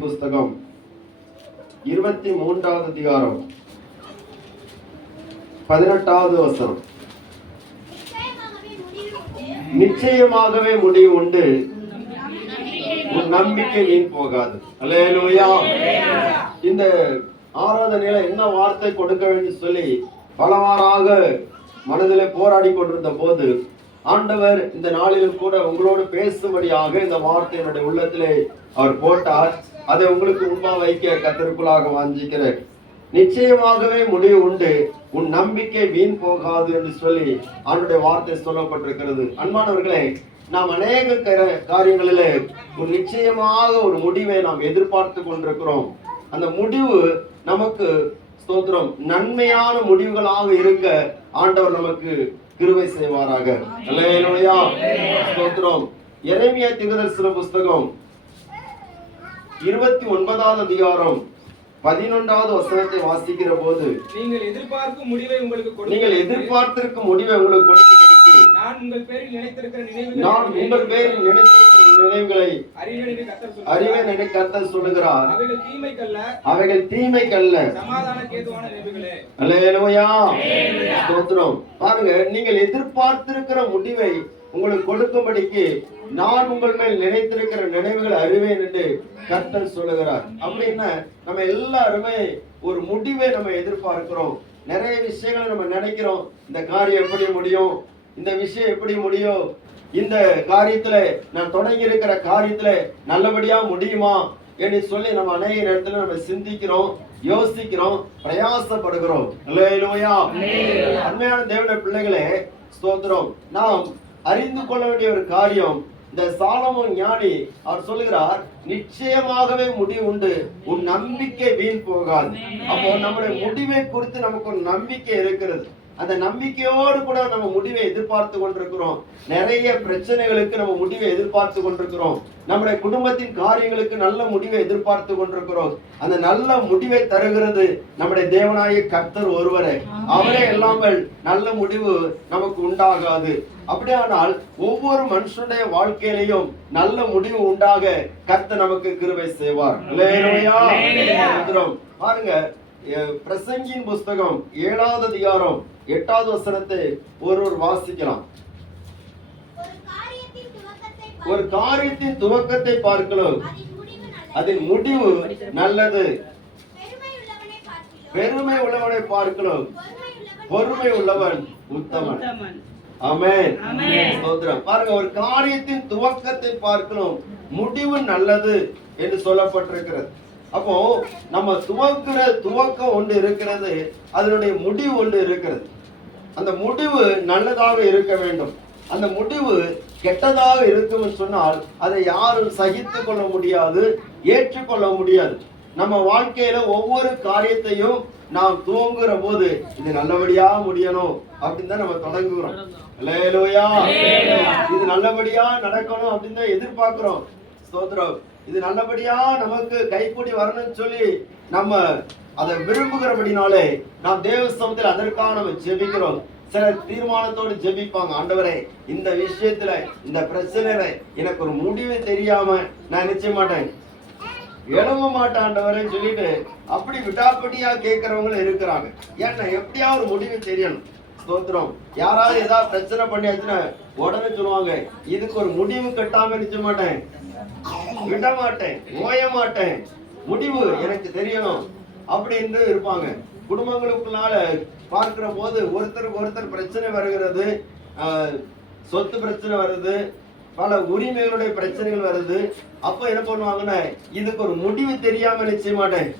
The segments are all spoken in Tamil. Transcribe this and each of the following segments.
புஸ்தகம் 23வது அதிகாரம் 18வது வசனம். நிச்சயமாகவே முடிவு உண்டு, உன் நம்பிக்கை வீண் போகாது. அல்லேலூயா. இந்த ஆராதனையில என்ன வார்த்தை கொடுக்க வேண்டும் சொல்லி பலவாறாக மனதிலே போராடி கொண்டிருந்த போது ஆண்டவர் இந்த நாளிலும் கூட உங்களோடு பேசும்படியாக இந்த வார்த்தை என்னுடைய உள்ளத்திலே அவர் போட்டார். அதை உங்களுக்கு முன்பாக வைக்க கர்த்தருக்குள்ளாக வாஞ்சிக்கிறேன். நிச்சயமாகவே முடிவு உண்டு, உன் நம்பிக்கை வீண் போகாது என்று சொல்லி அவனுடைய வார்த்தை சொல்லப்பட்டிருக்கிறது. அன்பானவர்களே, நாம் அநேக காரியங்களிலே ஒரு நிச்சயமாக ஒரு முடிவை நாம் எதிர்பார்த்து கொண்டிருக்கிறோம். அந்த முடிவு நமக்கு ஸ்தோத்திரம் நன்மையான முடிவுகளாக இருக்க ஆண்டவர் நமக்கு கிருபை செய்வாராக. அல்லேலூயா. ஸ்தோத்திரம். எரேமியா தீர்க்கதரிசன புஸ்தகம் 29வது அதிகாரம் 11வது வசனத்தை வாசிக்கிற போது, நீங்கள் எதிர்பார்த்திருக்கும் முடிவை உங்களுக்கு கொடுக்க நான் உங்கள் பேரில் நினைத்திருக்கிற நினைவுகளை அறிவேன் என்று கர்த்தர் சொல்லுகிறார். அவைகள் தீமைக்கல்ல, சமாதானக்கேதுவான நினைவுகளே. அல்லேலூயா. ஸ்தோத்திரம். பாருங்க, நீங்கள் எதிர்பார்த்திருக்கிற முடிவை உங்களுக்கு கொடுக்கும்படிக்கு நான் உங்கள் மேல் நினைத்திருக்கிற நினைவுகளை அறிவேன் என்று கர்த்தர் சொல்லுகிறார். அப்படின்னா நம்ம எல்லாருமே ஒரு முடிவை நம்ம எதிர்பார்க்கிறோம். நிறைய விஷயங்களை நம்ம நினைக்கிறோம். இந்த காரியம் எப்படி முடியும், இந்த விஷயம் எப்படி முடியும், இந்த காரியத்துல நான் தொடங்கி இருக்கிற காரியத்துல நல்லபடியா முடியுமா என்று சொல்லி நம்ம அநேக நேரத்துல நம்ம சிந்திக்கிறோம், யோசிக்கிறோம், பிரயாசப்படுகிறோம். அல்லேலூயா. அருமையான தேவனுடைய பிள்ளைகளே, ஸ்தோத்திரம். நாம் அறிந்து கொள்ள வேண்டிய ஒரு காரியம், இந்த சாலமோன் ஞானி அவர் சொல்லுகிறார், நிச்சயமாகவே முடிவு உண்டு, உன் நம்பிக்கை வீண் போகாது. அப்போ நம்முடைய முடிவை குறித்து நமக்கு ஒரு நம்பிக்கை இருக்கிறது. அந்த நம்பிக்கையோடு கூட நம்ம முடிவை எதிர்பார்த்து கொண்டிருக்கிறோம். நிறைய பிரச்சனைகளுக்கு நம்ம முடிவை எதிர்பார்த்து கொண்டிருக்கிறோம். நம்முடைய குடும்பத்தின் காரியங்களுக்கு நல்ல முடிவை எதிர்பார்த்து கொண்டிருக்கிறோம். அந்த நல்ல முடிவை தருகிறது நம்முடைய தேவனாகிய கர்த்தர் ஒருவரே. அவரே இல்லாமல் நல்ல முடிவு நமக்கு உண்டாகாது. அப்படியானால் ஒவ்வொரு மனுஷனுடைய வாழ்க்கையிலையும் நல்ல முடிவு உண்டாக கர்த்தர் நமக்கு கிருபை செய்வார். அல்லேலூயா. பாருங்க, பிரசங்கியின் புஸ்தகம் 7வது அதிகாரம் 8வது வசனத்தை ஒருவர் வாசிக்கலாம். ஒரு காரியத்தின் துவக்கத்தை பார்க்கலாம், அதன் முடிவு நல்லது. பெருமை உள்ளவனை பார்க்கலாம், பொறுமை உள்ளவன் உத்தமன். ஆமென். ஸ்தோத்திரம். பாருங்க, ஒரு காரியத்தின் துவக்கத்தை பார்க்கலாம், முடிவு நல்லது என்று சொல்லப்பட்டிருக்கிறது. அப்போ நம்ம துவக்கம் ஒன்று இருக்கிறது, அதனுடைய முடிவு ஒன்று இருக்கிறது. அந்த முடிவு நல்லதாக இருக்க வேண்டும். அந்த முடிவு கெட்டதாக இருக்கும் சொன்னால் அதை யாரும் சகித்து கொள்ள முடியாது, ஏற்றுக்கொள்ள முடியாது. நம்ம வாழ்க்கையில ஒவ்வொரு காரியத்தையும் நாம் துவங்குற போது இது நல்லபடியா முடியணும் அப்படின்னு தான் நம்ம தொடங்குகிறோம். அல்லேலூயா. இது நல்லபடியா நடக்கணும் அப்படின்னு தான் எதிர்பார்க்கிறோம். ஸ்தோத்திரம். இது நல்லபடியா நமக்கு கைக்கூடி வரணும்னு சொல்லி நம்ம அதை விரும்புகிறபடினாலே நாம் தேவ சமூகத்தில் அதற்காக நம்ம ஜெபிக்கிறோம். சிலர் தீர்மானத்தோடு ஜெபிப்பாங்க, ஆண்டவரே இந்த விஷயத்துல இந்த பிரச்சனையில எனக்கு ஒரு முடிவு தெரியாம நான் நிச்சய மாட்டேன், எழும்ப மாட்டேன் ஆண்டவரேன்னு சொல்லிட்டு அப்படி விடாப்படியா கேட்கறவங்களும் இருக்கிறாங்க. ஏன்னா எப்படியா ஒரு முடிவு தெரியணும். ஸ்தோத்திரம். யாராவது ஏதாவது பிரச்சனை பண்ணியாச்சுன்னா உடனே சொல்லுவாங்க, இதுக்கு ஒரு முடிவு கட்டாம நிச்சய மாட்டேன், விட மாட்டேன், ஓய மாட்டேன், முடிவு எனக்கு தெரியணும் அப்படின்னு இருப்பாங்க. குடும்பங்களுக்குள்ளால பார்க்கிற போது ஒருத்தருக்கு ஒருத்தர் பிரச்சனை வருகிறது, சொத்து பிரச்சனை வருது, பல உரிமைகளுடைய பிரச்சனைகள் வருது. அப்ப என்ன பண்ணுவாங்கன்னா, இதுக்கு ஒரு முடிவு தெரியாம நிச்சய மாட்டேன்,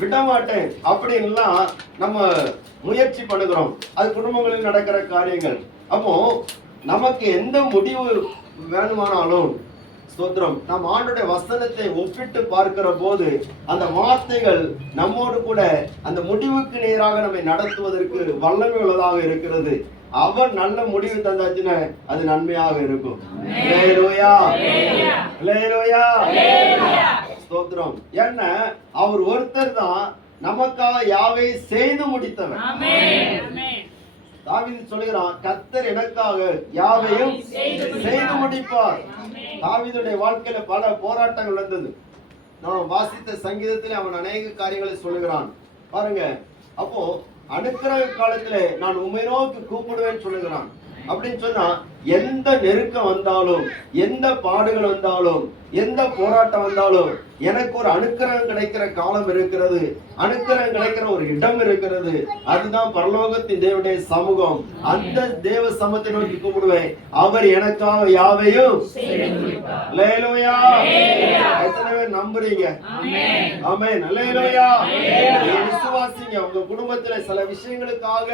விட மாட்டேன் அப்படின்லாம் நம்ம முயற்சி பண்ணுகிறோம். அது குடும்பங்களில் நடக்கிற காரியங்கள். அப்போ நமக்கு எந்த முடிவு வேணுமானாலும் ஸ்தோத்திரம், நம் ஆண்டுடைய வசனத்தை ஒப்பிட்டு பார்க்கிற போது அந்த வார்த்தைகள் நம்மோடு கூட அந்த முடிவுக்கு நேராக நம்மை நடத்துவதற்கு வல்லமை உள்ளதாக இருக்கிறது. அவர் நல்ல முடிவு தந்தாச்சுன்னா அது நன்மையாக இருக்கும். ஸ்தோத்திரம். ஏன்னா அவர் ஒருத்தர் தான் நமக்காக யாவை செய்து முடித்தவர். தாவீது சொல்கிறான், கர்த்தர் எனக்காக யாவையும் செய்து முடிப்பார். தாவீதுடைய வாழ்க்கையில பல போராட்டங்கள் வந்தது. நான் வாசித்த சங்கீதத்தில் அவன் அநேக காரியங்களை சொல்லுகிறான் பாருங்க. அப்போ அனுக்கிரக காலத்திலே நான் உம்மை நோக்கி கூப்பிடுவேன்னு சொல்லுகிறான். அப்படின்னு சொன்னா எந்த நெருக்கம் வந்தாலும், எந்த பாடுகள் வந்தாலும், எந்த போராட்டம் வந்தாலும் எனக்கு ஒரு அனுக்கிரகம் கிடைக்கிற காலம் இருக்கிறது, அனுக்கிரகம் கிடைக்கிற ஒரு இடம் இருக்கிறது. அதுதான் பரலோகத்தின் தேவனுடைய சமூகம். அந்த தேவ சமூகத்தை நோக்கி கூப்பிடுவேன். அவர் எனக்காக யாவையும். அல்லேலூயா. எத்தனை பேர் நம்புறீங்க? ஆமென். அல்லேலூயா. விசுவாசிங்க. உங்க குடும்பத்துல சில விஷயங்களுக்காக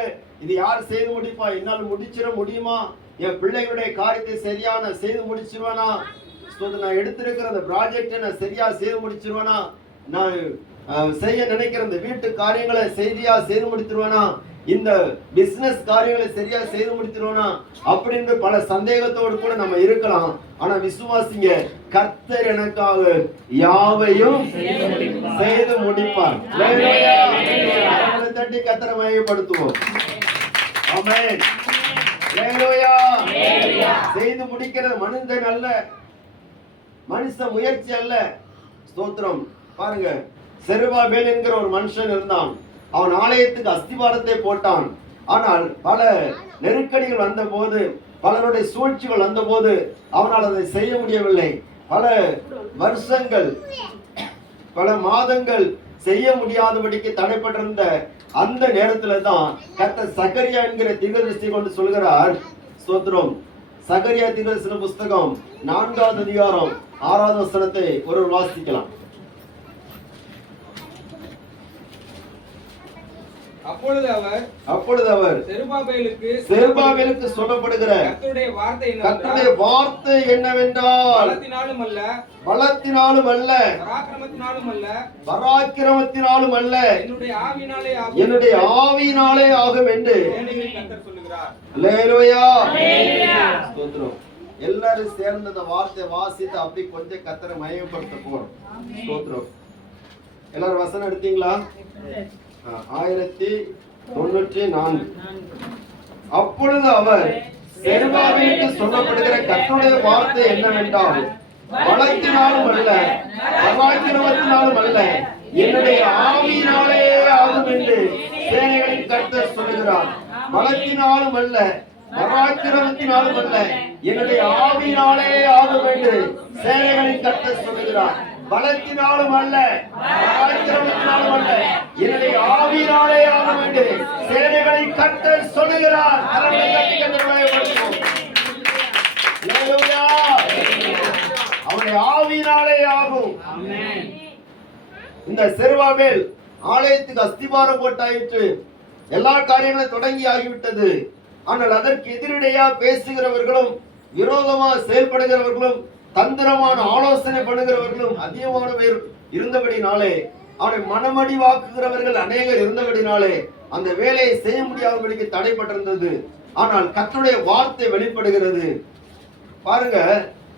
இது யார் செய்து முடிப்பா, என்னால் முடிச்சிட முடியுமா, என் பிள்ளைகளுடைய காரியத்தை சரியான செய்து முடிச்சிருவானா, நான் எடுத்திருக்கிற அந்த ப்ராஜெக்டை நான் சரியா செய்து முடிச்சிருவானா, நான் செய்ய நினைக்கிற இந்த வீட்டு காரியங்களை சரியா செய்து முடிச்சிருவானா, இந்த பிசினஸ் காரியங்களை சரியா செய்து முடிச்சிருவானா அப்படின்ற பல சந்தேகத்தோடு கூட நம்ம இருக்கலாம். ஆனா விசுவாசிங்க, கர்த்தர் எனக்காக யாவையும் செய்து முடிப்பார். தட்டி கர்த்தரை மையப்படுத்துவோம். ஆமென். அல்லேலூயா. செய்து முடிக்கிறது மனிதன் அல்ல, மனுஷ முயற்சி அல்ல. ஸ்தோத்திரம். பாருங்க, செருபாபேல் என்கிற ஒரு மனுஷன் இருந்தான். அவன் ஆலயத்துக்கு அஸ்திவாரத்தை போட்டான். ஆனால் பல நெருக்கடிகள் வந்த போது, பலருடைய சூழ்ச்சிகள் வந்த போது அவனால் அதை செய்ய முடியவில்லை. பல வருஷங்கள், பல மாதங்கள் செய்ய முடியாதபடிக்கு தடைப்பட்டிருந்த அந்த நேரத்துல தான் கர்த்தர் சகரியா என்கிற தீர்க்கதரிசி கொண்டு சொல்கிறார். ஸ்தோத்திரம். சகரியா தீர்க்கதரிசி புஸ்தகம் 4வது அதிகாரம் 6வது வசனத்தை ஒருவர் வாசிக்கலாம். அப்பொழுது அவர் செருபாபேலுக்கு சொல்லப்படுகிற கர்த்தருடைய வார்த்தை என்னவென்றால், பலத்தினாலும் அல்ல, பராக்கிரமத்தினாலும் அல்ல, என்னுடைய ஆவியினாலே ஆகும் என்று. அல்லேலூயா. ஸ்தோத்திரம். எல்லாரும் சேர்ந்து அந்த வார்த்தை வாசித்து அப்படி கொஞ்சம் கர்த்தரை மகிமைப்படுத்த போறோம். ஸ்தோத்திரம். எல்லாரும் வசனம் எடுத்தீங்களா? 1094. அப்பொழுது அவர் செருபாபேலுக்கு சொல்லப்படுகிற கர்த்தருடைய வார்த்தை என்னவென்றால், பலத்தினாலும் அல்ல, பராக்கிரமத்தினாலும் அல்ல, என்னுடைய ஆவியினாலே ஆகும் என்று சேனைகளின் கர்த்தர் சொல்லுகிறார். பலத்தினாலும் அல்ல, பராக்கிரமத்தினாலும் அல்ல, என்னுடைய ஆவியினாலே ஆகும் என்று சேனைகளின் கர்த்தர் சொல்லுகிறார். பலத்தினாலும் அல்ல, பராக்கிரமத்தினாலும் அல்ல, என்னுடைய ஆவியினாலே ஆகும் என்று சேனைகளின் கர்த்தர் சொல்லுகிறார். அவனுடைய ஆவியினாலே ஆகும். இந்த செருபாபேல் ஆலயத்துக்கு அஸ்திபாரம் போட்டாயிற்று, எல்லா காரியங்களும் தொடங்கி ஆகிவிட்டது. ஆனால் அதற்கு எதிரடையா பேசுகிறவர்களும், விரோதமா செயல்படுகிறவர்களும், தந்திரமான ஆலோசனை பண்ணுகிறவர்களும் அதிகமான பேர் இருந்தபடினாலே, அவனை மனமடி வாக்குகிறவர்கள் அநேகர் இருந்தபடினாலே அந்த வேலையை செய்ய முடியாதபடிக்கு தடைப்பட்டிருந்தது. ஆனால் கர்த்தருடைய வார்த்தை வெளிப்படுகிறது. பாருங்க,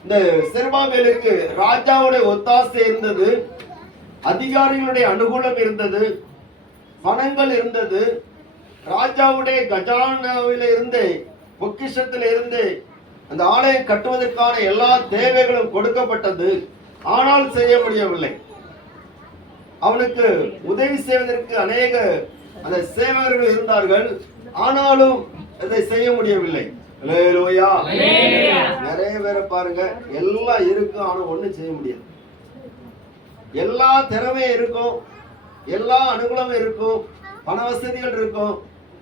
இந்த செருபாபேலுக்கு ராஜாவுடைய ஒத்தாசை இருந்தது, அதிகாரிகளுடைய அனுகூலம் இருந்தது, பணங்கள் இருந்தது, ராஜாவுடைய கஜானாவில இருந்து, பொக்கிஷத்தில இருந்து அந்த ஆலயம் கட்டுவதற்கான எல்லா தேவைகளும் கொடுக்கப்பட்டது. ஆனால் செய்ய முடியவில்லை. அவனுக்கு உதவி செய்வதற்கு அநேக அந்த சேவகர்கள் இருந்தார்கள். ஆனாலும் அதை செய்ய முடியவில்லை. அல்லேலூயா. நிறைய பேரை பாருங்க, எல்லாம் இருக்கும், ஆனா ஒண்ணும் செய்ய முடியாது. எல்லா திறமையும் இருக்கும், எல்லா அனுகூலமும் இருக்கும், பண வசதிகள் இருக்கும்,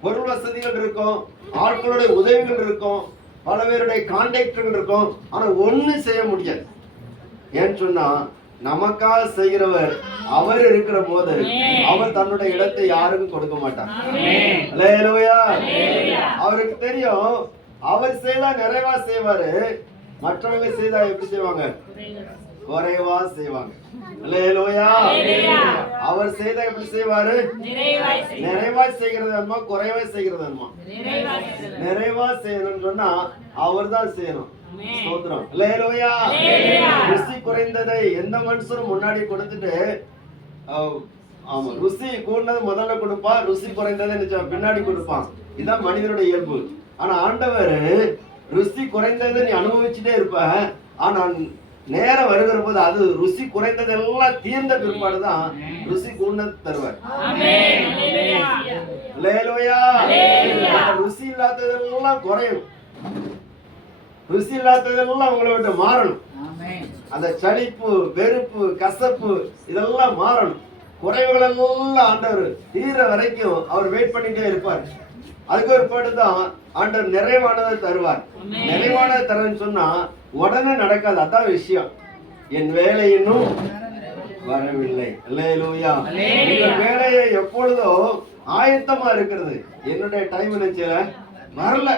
பொருள் வசதிகள் இருக்கும், ஆட்களுடைய உதவிகள் இருக்கும், பல பேருடைய கான்டாக்டர்கள் இருக்கும், ஆனா ஒண்ணு செய்ய முடியாது. ஏன்னு சொன்னா, நமக்காக செய்கிறவர் அவர் இருக்கிற போது அவர் தன்னுடைய இடத்தை யாருக்கும் கொடுக்க மாட்டார். அல்லேலூயா. அவருக்கு தெரியும், அவர் செய்தா நிறைவா செய்வாரு, மற்றவங்க செய்தா எப்படி செய்வாங்க? குறைவா செய்வாங்க. அல்லேலூயா. அவர் செய்தா எப்படி செய்வாரு? நிறைவா செய்கிறது அம்மா, குறைவா செய்கிறது அம்மா. நிறைவா செய்யணும்னு சொன்னா அவர் தான் செய்யணும். ஸ்தோத்திரம். அல்லேலூயா. ருசி குறைந்ததை எந்த மனுஷனும் முன்னாடி கொடுத்துட்டு, ஆமா, ருசி கூடது முதல்ல கொடுப்பா, ருசி குறைந்ததை பின்னாடி கொடுப்பான். இதுதான் மனிதனுடைய இயல்பு. ஆனா ஆண்டவர் ருசி குறைந்ததை நீ அனுபவிச்சுட்டே இருப்ப, ஆனா நேரம் வருகிற போது அது ருசி குறைந்ததெல்லாம் தீர்ந்த பிற்பாடுதான் ருசி கூர்ந்தது தருவார். அல்லேலூயா. ருசி இல்லாததெல்லாம் குறையும், ருசி இல்லாததெல்லாம் உங்களை விட்டு மாறணும். அந்த சலிப்பு, வெறுப்பு, கசப்பு இதெல்லாம் மாறணும். குறைவுகள் எல்லாம் ஆண்டவர் தீர வரைக்கும் அவர் வெயிட் பண்ணிட்டே இருப்பார். அதுக்கு ஒரு பாட்டு தான் ஆண்டவர் நிறைவானதை தருவார். நிறைவானதை தரன்னு சொன்னா உடனே நடக்காது, அதான் விஷயம். என் வேலை இன்னும் வரவில்லை. அல்லேலூயா. இந்த வேலையை எப்பொழுதோ ஆயத்தமா இருக்கிறது, என்னுடைய டைம் நினைச்சல வரல.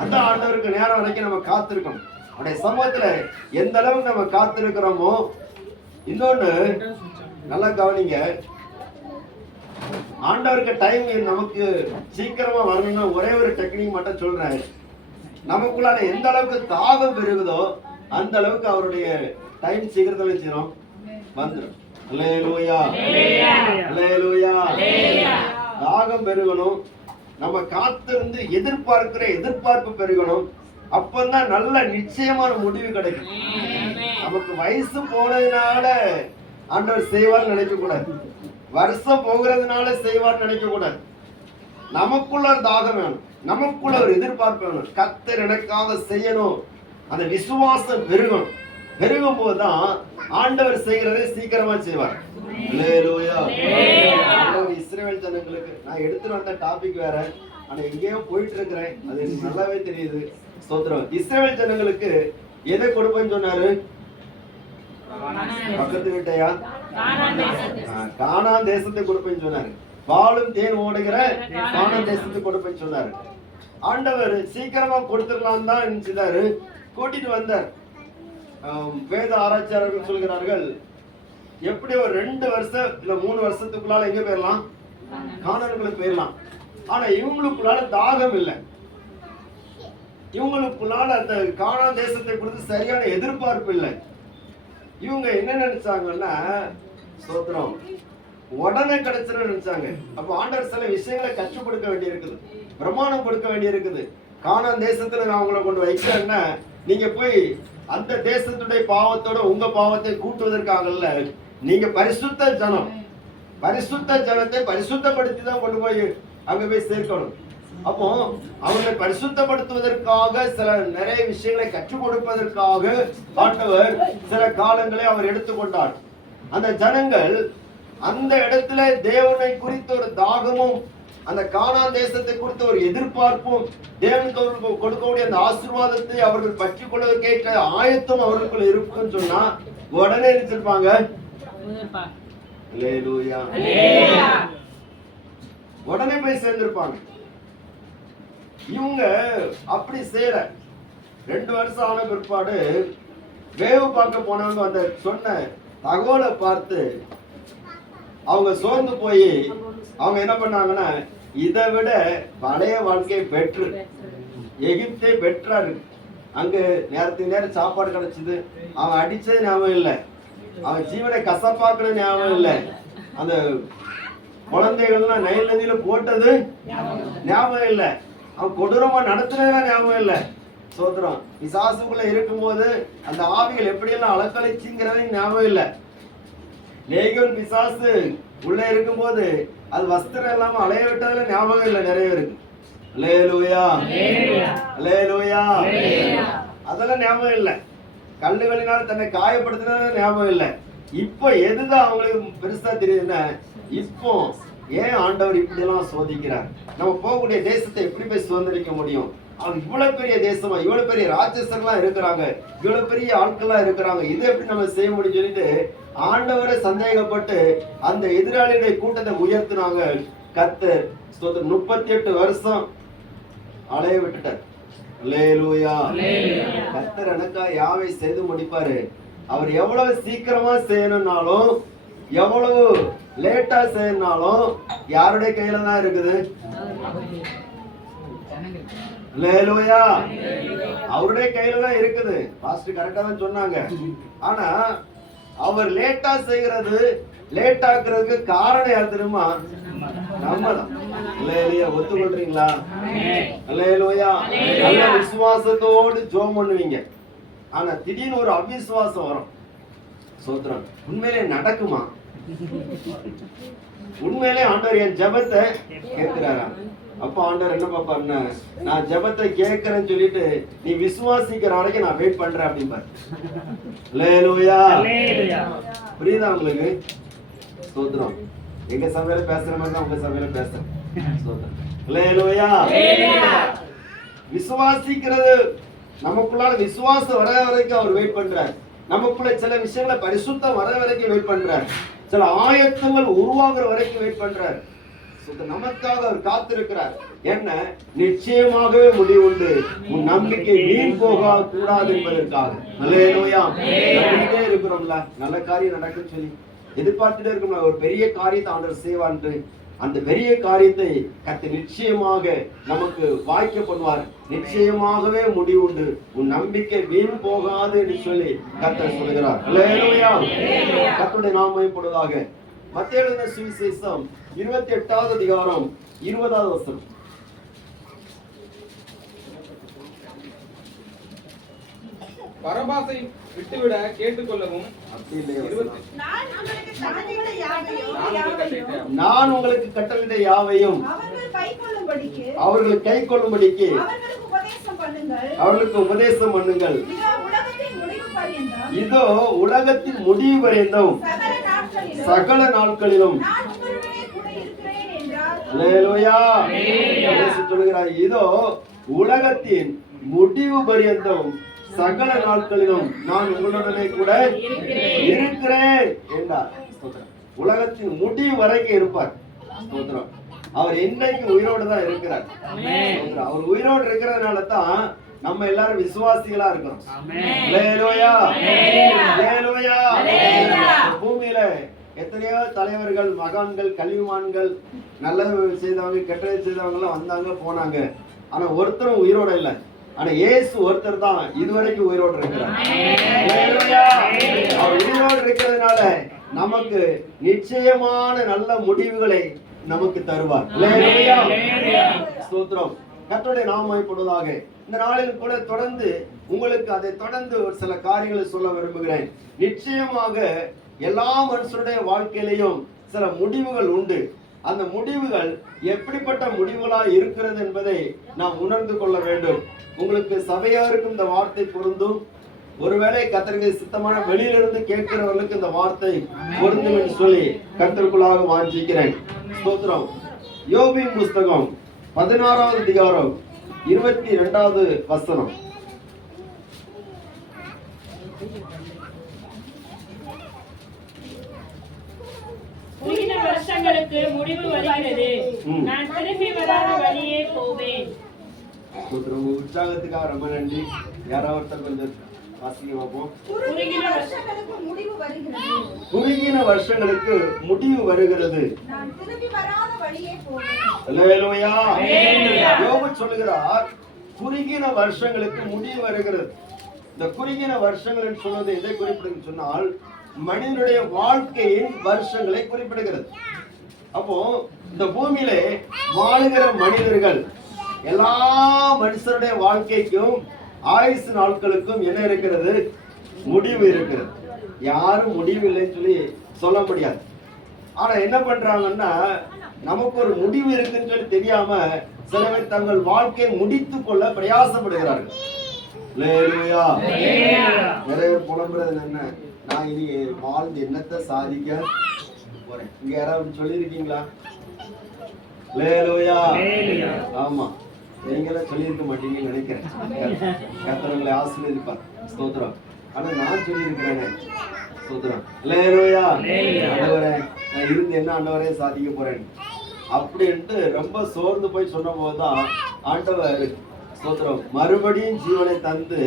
அதான் ஆண்டவருக்கு நேரம் வரைக்கும் நம்ம காத்திருக்கணும். அவருடைய சமூகத்துல எந்த அளவுக்கு நம்ம காத்திருக்கிறோமோ. இன்னொன்னு நல்லா கவனிங்க, ஆண்டவருக்கு டைம் நமக்கு சீக்கிரமா வரணும்னா ஒரே ஒரு டெக்னிக் மட்டும் சொல்றேன். நமக்குள்ளான எந்த அளவுக்கு தாகம் பெருகுதோ அந்த அளவுக்கு அவருடைய டைம் சீக்கிரத்துல செய்யணும் வந்துடும். அல்லேலூயா. அல்லேலூயா. தாகம் பெருகணும், நம்ம காத்திருந்து எதிர்பார்க்கிற எதிர்பார்ப்பு பெருகணும். அப்பதான் நல்ல நிச்சயமான முடிவு கிடைக்கும். நமக்கு வயசு போனதுனால ஆண்டவர் செய்வார் நினைக்க கூடாது, வருஷம் போகிறதுனால செய்வார் நினைக்க கூடாது. நமக்குள்ள ஒரு தாகம் வேணும், நமக்குள்ள ஒரு எதிர்பார்ப்பு வேணும். கர்த்தர் எனக்காக செய்யணும், அந்த விசுவாசம் பெருகணும். பெருகும் போதுதான் ஆண்டவர் செய்கிறதை சீக்கிரமா செய்வார். அல்லேலூயா. இஸ்ரவேல் ஜனங்களுக்கு நான் எடுத்துட்டு வந்த டாபிக் வேற, ஆனா எங்கேயோ போயிட்டு இருக்கிறேன், அது எனக்கு நல்லாவே தெரியுது. ஸ்தோத்திரம். இஸ்ரவேல் ஜனங்களுக்கு எதை கொடுப்பேன்னு சொன்னாரு? பக்கத்து வீட்டையா? கானான் தேசத்தை கொடுப்பேன்னு சொன்னாரு. பாலும் தேன் ஓடுகிற கானான் தேசத்தை கொடுப்பேன்னு சொன்னாரு. ஆண்டவர் சீக்கிரமா கொடுத்துடலாம் தான் நினைச்சாரு, கூட்டிட்டு வந்தார். வேத ஆராய்ச்சியாளர்கள் சொல்கிறார்கள், எப்படி ஒரு 2 வருஷம் இல்ல 3 வருஷத்துக்குள்ளால எங்க போயிடலாம்? கானானுக்குள்ள போயிடலாம். ஆனா இவங்களுக்குள்ளால தாகம் இல்லை, இவங்களுக்குள்ளால அந்த கானான் தேசத்தை குறித்து சரியான எதிர்பார்ப்பு இல்லை. இவங்க என்ன நினைச்சாங்கன்னா, ஸ்தோத்திரம், உடனே கிடைச்சிடும் நினைச்சாங்க. அப்ப ஆண்டவர் சில விஷயங்களை கற்றுக் கொடுக்க வேண்டி இருக்குது, பிரமாணம் கொடுக்க வேண்டி இருக்குது. கானான் தேசத்துல நான் உங்களை கொண்டு வைக்கிறேன்னா நீங்க போய் அந்த தேசத்துடைய பாவத்தோட உங்க பாவத்தை கூட்டுவதற்காகல, நீங்க பரிசுத்த ஜனம், பரிசுத்த ஜனத்தை பரிசுத்தப்படுத்தி தான் கொண்டு போய் அங்க போய் சேர்க்கணும். அப்போ அவங்களை பரிசுத்தப்படுத்துவதற்காக சில நிறைய விஷயங்களை கற்றுக் கொடுப்பதற்காக ஆண்டவர் சில காலங்களை அவர் எடுத்துக்கொண்டார். அந்த ஜனங்கள் அந்த இடத்துல தேவனை குறித்த ஒரு தாகமும், அந்த கானான் தேசத்தை குறித்த ஒரு எதிர்பார்ப்பும், தேவனுக்கு கொடுக்கக்கூடிய அந்த ஆசீர்வாதத்தை அவர்கள் பற்றி கொள்வதற்கேற்ற ஆயத்தம் அவர்களுக்குள்ள இருக்குன்னு சொன்னா உடனே நினைச்சிருப்பாங்க. உடனே போய் சேர்ந்திருப்பாங்க. இவங்க அப்படி செய்யற 2 வருஷம் ஆன பிற்பாடு வேவு பார்க்க போனவங்க அந்த சொன்ன தகவலை பார்த்து அவங்க சோர்ந்து போய் அவங்க என்ன பண்ணாங்கன்னா, இதை விட பழைய வாழ்க்கை பெற்று, எகிப்தே பெற்றா இருக்கு. அங்க நேரத்துக்கு நேரம் சாப்பாடு கிடைச்சது, அவன் அடிச்சது ஞாபகம் இல்லை, அவன் ஜீவனை கசப்பாக்குற ஞாபகம் இல்லை, அந்த குழந்தைகள்லாம் நைல் நதியில போட்டது ஞாபகம் இல்லை, அவன் கொடூரமா நடத்துனதுலாம் ஞாபகம் இல்லை. சோத்திரம். பிசாசுக்குள்ள இருக்கும்போது அந்த ஆவிகள் எப்படியெல்லாம் அலக்கழிச்சுங்கிறதே ஞாபகம் இல்லை. லேகியோன் பிசாசு உள்ள இருக்கும்போது அது வஸ்திரம் இல்லாம அலைய விட்டதுல ஞாபகம் இல்லை நிறைய இருக்கு. அல்லேலூயா. அல்லேலூயா. அதெல்லாம் ஞாபகம் இல்லை. கல்லுகளினால தன்னை காயப்படுத்தினது ஞாபகம் இல்லை. இப்போ எதுதான் அவங்களுக்கு பெருசா தெரியுதுன்னா, இப்போ ஏன் ஆண்டவர் இப்படி எல்லாம் சோதிக்கிறார், நம்ம போகக்கூடிய தேசத்தை எப்படி போய் சுதந்திரிக்க முடியும், அவங்க இவ்வளவு பெரிய தேசமா, இவ்வளவு பெரிய ராட்சசர்கள்லாம் இருக்கிறாங்க, இவ்வளவு பெரிய ஆட்கள்லாம் இருக்கிறாங்க, இதை எப்படி நம்ம செய்ய முடியும் சொல்லிட்டு ஆண்டவரை சந்தேகப்பட்டு அந்த எதிராளியுடைய கூட்டத்தை உயர்த்தினாங்க. கர்த்தர் 38 வருஷம் அலைய விட்டுட்டார். அல்லேலூயா. கர்த்தர் எனக்கா யாவை செய்து முடிப்பாரு. அவர் எவ்வளவு சீக்கிரமா செய்யணும்னாலும் எவ்வளவு லேட்டா செய்யணும்னாலும் யாருடைய கையில தான் இருக்குது? அல்லேலூயா. அவருடைய கையில தான் இருக்குது. பாஸ்டர் கரெக்டா தான் சொன்னாங்க. ஆனா அவர் லேட்டா செய்கிறது, லேட் ஆக்குறதுக்கு காரணம் யார் தெரியுமா? நம்ம தான். அல்லேலூயா. ஒத்துக்கொள்றீங்களா? அல்லேலூயா. நல்ல விசுவாசத்தோடு ஜெபம் பண்ணுவீங்க. ஆனா திடீர்னு ஒரு அவிசுவாசம் வரும். சோத்திரம். உண்மையிலே நடக்குமா? உண்மையிலே ஆண்டவர் என் ஜெபத்தை கேட்கிறாரா? அப்ப ஆண்டவர் என்ன பாப்பாருன்னா, நான் ஜெபத்தை கேட்கிறேன்னு சொல்லிட்டு நீ விசுவாசிக்கிற வரைக்கும் நான் வெயிட் பண்றேன் அப்படிம்பாரு. அல்லேலூயா. புரியுதா உங்களுக்கு? ஸ்தோத்திரம். எங்க சபையில பேசுற மாதிரி தான் உங்க சபையில பேசுறேன். ஸ்தோத்திரம். அல்லேலூயா. விசுவாசிக்கிறது, நமக்குள்ளான விசுவாசம் வர வரைக்கும் அவர் வெயிட் பண்றார். நமக்குள்ள சில விஷயங்களை பரிசுத்தம் வர வரைக்கும் வெயிட் பண்றார். சில ஆயத்தங்கள் உருவாகுற வரைக்கும் வெயிட் பண்றார். நமக்காக அவர் காத்திருக்கிறார். என்ன? நிச்சயமாகவே முடிவுண்டு, உன் நம்பிக்கை வீண் போக கூடாது என்பதற்காக. அல்லேலூயா. நம்பிக்கிட்டே இருக்கிறோம்ல, நல்ல காரியம் நடக்குன்னு சொல்லி எதிர்பார்த்துட்டே இருக்கோம்ல, ஒரு பெரிய காரியத்தை ஆண்டவர் செய்வான்ட்டு. அந்த பெரிய காரியத்தை கர்த்தர் நிச்சயமாக நமக்கு வாய்க்க பண்ணுவார். நிச்சயமாகவே முடிவுண்டு, உன் நம்பிக்கை வீண் போகாது என்று சொல்லி கர்த்தர் சொல்கிறார். அல்லேலூயா. கர்த்தருடைய நாமம் மகிமைப்படுவதாக. மத்தேயு எழுதின சுவிசேஷம் 28வது அதிகாரம் 20வது வசனம். பரபாசை விட்டுவிட கேட்டுக்கொள்ளவும். அப்படி இல்லையே. நான் உங்களுக்கு கட்டளையிட்ட யாவையும் அவர்கள் கைக்கொள்ளும்படிக்கு அவர்களுக்கு உபதேசம் பண்ணுங்கள். இதோ உலகத்தின் முடிவு பரியந்தம் சகல நாட்களிலும். அல்லேலூயா. சொல்கிறார், இதோ உலகத்தின் முடிவு பரியந்தம் சகல நாட்களிலும் நான் உங்களுடனே கூட இருக்கிறேன் என்றார். உலகத்தின் முடிவு வரைக்கும் இருப்பார். அவர் என்னைக்கு உயிரோடு தான் இருக்கிறார். அவர் உயிரோடு இருக்கிறதுனால தான் நம்ம எல்லாரும் விசுவாசிகளா இருக்கிறோம். பூமியில எத்தனையோ தலைவர்கள், மகான்கள், கல்விமான்கள், நல்லது செய்தவங்க, கெட்டது செய்தவங்க எல்லாம் வந்தாங்க போனாங்க. ஆனா ஒருத்தரும் உயிரோட இல்லை. ஆனா இயேசு ஒருத்தர் தான் இதுவரைக்கும் உயிரோடு இருக்கிறார். அவர் உயிரோடு இருக்கிறதுனால நமக்கு நிச்சயமான நல்ல முடிவுகளை நமக்கு தருவார். ஸ்தோத்திரம். கர்த்தருடைய நாமம் மகிமைப்படுவதாக. இந்த நாளில் கூட தொடர்ந்து உங்களுக்கு அதை தொடர்ந்து ஒரு சில காரியங்களை சொல்ல விரும்புகிறேன். நிச்சயமாக எல்லா மனுஷருடைய வாழ்க்கையிலையும் சில முடிவுகள் உண்டு. அந்த முடிவுகள் எப்படிப்பட்ட முடிவுகளாக இருக்கிறது என்பதை நாம் உணர்ந்து கொள்ள வேண்டும். உங்களுக்கு சபையாருக்கும் இந்த வார்த்தை பொருந்தும். ஒருவேளை கர்த்தருக்கு சித்தமான வெளியிலிருந்து கேட்கிறவர்களுக்கு இந்த வார்த்தை பொருந்தும் என்று சொல்லி கர்த்தருக்குள்ளாக வாஞ்சிக்கிறேன். ஸ்தோத்திரம். யோபின் புஸ்தகம் 16வது அதிகாரம் 22வது வசனம். வருஷங்களுக்கு முடிவு வருகிறது, நான் திரும்பி வராத வழியே போவேன். உற்சாகத்துக்காக ரொம்ப நன்றி. யாராவது கொஞ்சம் வாசிக்க பார்ப்போம். குறுகின வருஷங்களுக்கு முடிவு வருகிறது, நான் திரும்பி வராத வழியே போவேன். அல்லேலூயா. யோபு சொல்லுகிறார், குறுகின வருஷங்களுக்கு முடிவு வருகிறது. இந்த குறுகின வருஷங்கள் சொல்வது எதை குறிப்பிடுன்னு சொன்னால் மனிதனுடைய வாழ்க்கையின் வருஷங்களை குறிப்பிடுகிறது. அப்போ இந்த பூமியிலே வாழுகிற மனிதர்கள் எல்லா மனுஷருடைய வாழ்க்கைக்கும் ஆயுசு நாட்களுக்கும் என்ன இருக்கிறது? முடிவு இருக்கிறது. யாரும் முடிவு இல்லைன்னு சொல்லி சொல்ல முடியாது. ஆனா என்ன பண்றாங்கன்னா, நமக்கு ஒரு முடிவு இருக்குன்னு சொல்லி தெரியாம சில பேர் தங்கள் வாழ்க்கையை முடித்துக் கொள்ள பிரயாசப்படுகிறார்கள். நிறைய பேர் புலம்புறது என்ன, நான் இனி வாழ்ந்து என்னத்தை சாதிக்க போறேன். இங்க யாராவது சொல்லியிருக்கீங்களா? லேலூயா. ஆமா, நீங்களும் சொல்லியிருக்க மாட்டீங்கன்னு நினைக்கிறேன். கர்த்தர் உங்களை ஆசீர்வதிப்பார். ஸ்தோத்திரம். ஆனா நான் சொல்லியிருக்கிறேனே. ஸ்தோத்திரம். லேலூயா. ஆண்டவரே, நான் இருந்து என்ன ஆண்டவரே சாதிக்க போறேன் அப்படின்ட்டு ரொம்ப சோர்ந்து போய் சொன்ன போதுதான் ஆண்டவர் ஸ்தோத்திரம் மறுபடியும் ஜீவனை தந்து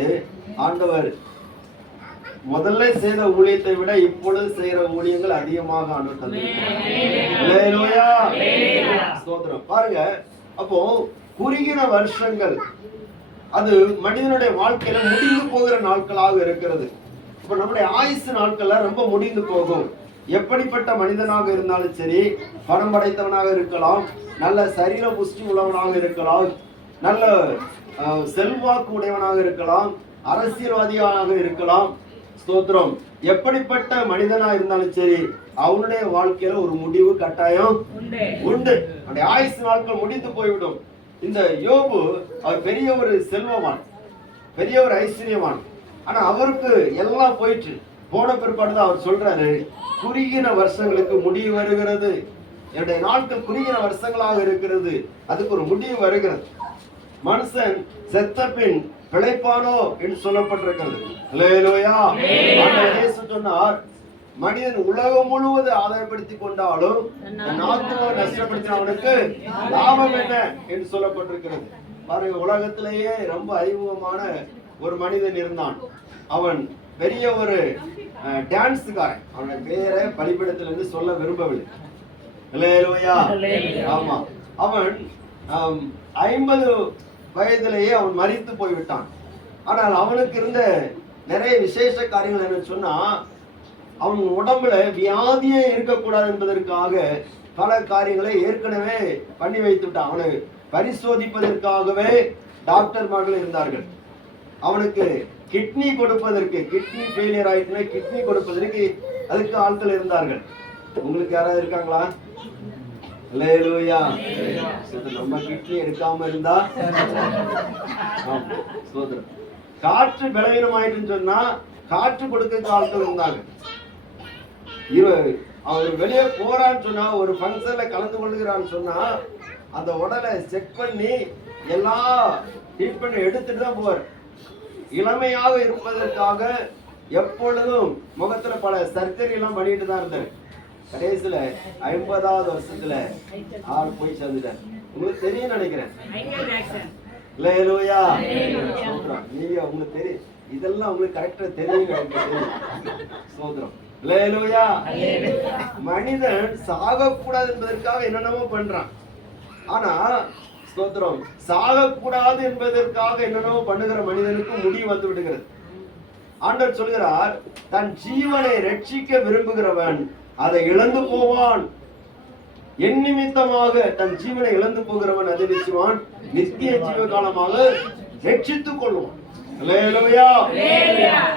ஆண்டவர் முதல்ல செய்த ஊழியத்தை விட இப்பொழுது செய்யற ஊழியங்கள் அதிகமாக ஆண்டவர் தந்திருக்கிறார். ஸ்தோத்திரம். பாருங்க, அப்போ குறுகின வருஷங்கள் அது மனிதனுடைய வாழ்க்கையில முடிந்து போகிற நாட்களாக இருக்கிறது. இப்ப நம்முடைய ஆயுசு நாட்கள்ல ரொம்ப முடிந்து போகும். எப்படிப்பட்ட மனிதனாக இருந்தாலும் சரி, பணம் படைத்தவனாக இருக்கலாம், நல்ல சரீர புஷ்டி உள்ளவனாக இருக்கலாம், நல்ல செல்வாக்கு உடையவனாக இருக்கலாம், அரசியல்வாதியாக இருக்கலாம். ஸ்தோத்திரம். எப்படிப்பட்ட மனிதனா இருந்தாலும் சரி, அவனுடைய வாழ்க்கையில ஒரு முடிவு கட்டாயம் உண்டு. அவனுடைய ஆயுசு நாட்கள் முடிந்து போய்விடும். இந்த யோபு அவர் பெரிய ஒரு செல்வவான், பெரிய ஒரு ஐஸ்வர்யவான். ஆனா அவருக்கு எல்லாம் போயிட்டு போன பிற்பாடுதான் அவர் சொல்றாரு, குறுகின வருஷங்களுக்கு முடிவு வருகிறது. என்னுடைய நாட்கள் குறுகின வருஷங்களாக இருக்கிறது, அதுக்கு ஒரு முடிவு வருகிறது. மனுஷன் செத்த பின் பிழைப்பானோ என்று சொல்லப்பட்டிருக்கிறது. அல்லேலூயா. ஆண்டவர் இயேசு சொன்னார், மனிதன் உலகம் முழுவதும் ஆதாயப்படுத்தி கொண்டாலும் தன் ஆத்துமாவை நஷ்டப்படுத்தின அவனுக்கு லாபம் என்ன என்று சொல்லப்பட்டிருக்கிறது. பாருங்க, உலகத்திலேயே ரொம்ப அறிமுகமான ஒரு மனிதன் இருந்தான். அவன் பெரிய ஒரு டான்ஸுக்காரன். அவனுடைய பேரை பலிபீடத்திலிருந்து சொல்ல விரும்பவில்லை. அல்லேலூயா. ஆமா, அவன் 50 வயதிலேயே அவன் மரித்து போய்விட்டான். ஆனால் அவனுக்கு இருந்த நிறைய விசேஷ காரியங்கள் என்ன சொன்னா, அவன் உடம்புல வியாதியே இருக்கக்கூடாது என்பதற்காக பல காரியங்களை ஏற்கனவே பண்ணி வைத்து விட்டான். அவனை பரிசோதிப்பதற்காகவே டாக்டர்மார்கள் இருந்தார்கள். அவனுக்கு கிட்னி கொடுப்பதற்கு, கிட்னி ஃபெயிலியர் ஆயிட்டுனா கிட்னி கொடுப்பதற்கு அதுக்கு ஆட்கள் இருந்தார்கள். உங்களுக்கு யாராவது இருக்காங்களா? அல்லேலூயா. நம்ம கிட்னி எடுக்காம இருந்தா சோதரம். காற்று பலவீனம் ஆயிட்டுன்னு சொன்னா காற்று கொடுக்க ஆட்கள் இருந்தாங்க. அவர் வெளியே போறான்னு சொன்னா, ஒரு ஃபங்க்ஷன்ல கலந்து கொள்கிறான்னு சொன்னா, அந்த உடலை செக் பண்ணி எல்லாம் ட்ரீட் பண்ணி எடுத்துட்டு தான் போவார். இளமையாக இருப்பதற்காக எப்பொழுதும் முகத்துல பல சர்ஜரி எல்லாம் பண்ணிட்டு தான் இருந்தார். கடைசியில 50வது வருஷத்துல ஆள் போய் சேர்ந்துட்டார். உங்களுக்கு தெரியும் நினைக்கிறேன். அல்லேலூயா. நீங்க உங்களுக்கு தெரியும், இதெல்லாம் உங்களுக்கு கரெக்டா தெரியும். சோதரம். அல்லேலூயா. மனிதன் சாகக்கூடாது என்பதற்காக என்னென்னமோ பண்றான். ஆனா ஸ்தோத்திரம், சாகக்கூடாது என்பதற்காக என்னென்னமோ பண்ணுகிற மனிதனுக்கு முடிவு வந்து விடுகிறது. ஆண்டவர் சொல்கிறார், தன் ஜீவனை ரட்சிக்க விரும்புகிறவன் அதை இழந்து போவான். என் நிமித்தமாக தன் ஜீவனை இழந்து போகிறவன் அதை நிச்சயவான் நித்திய ஜீவ காலமாக ரட்சித்துக் கொள்வான். அல்லேலூயா.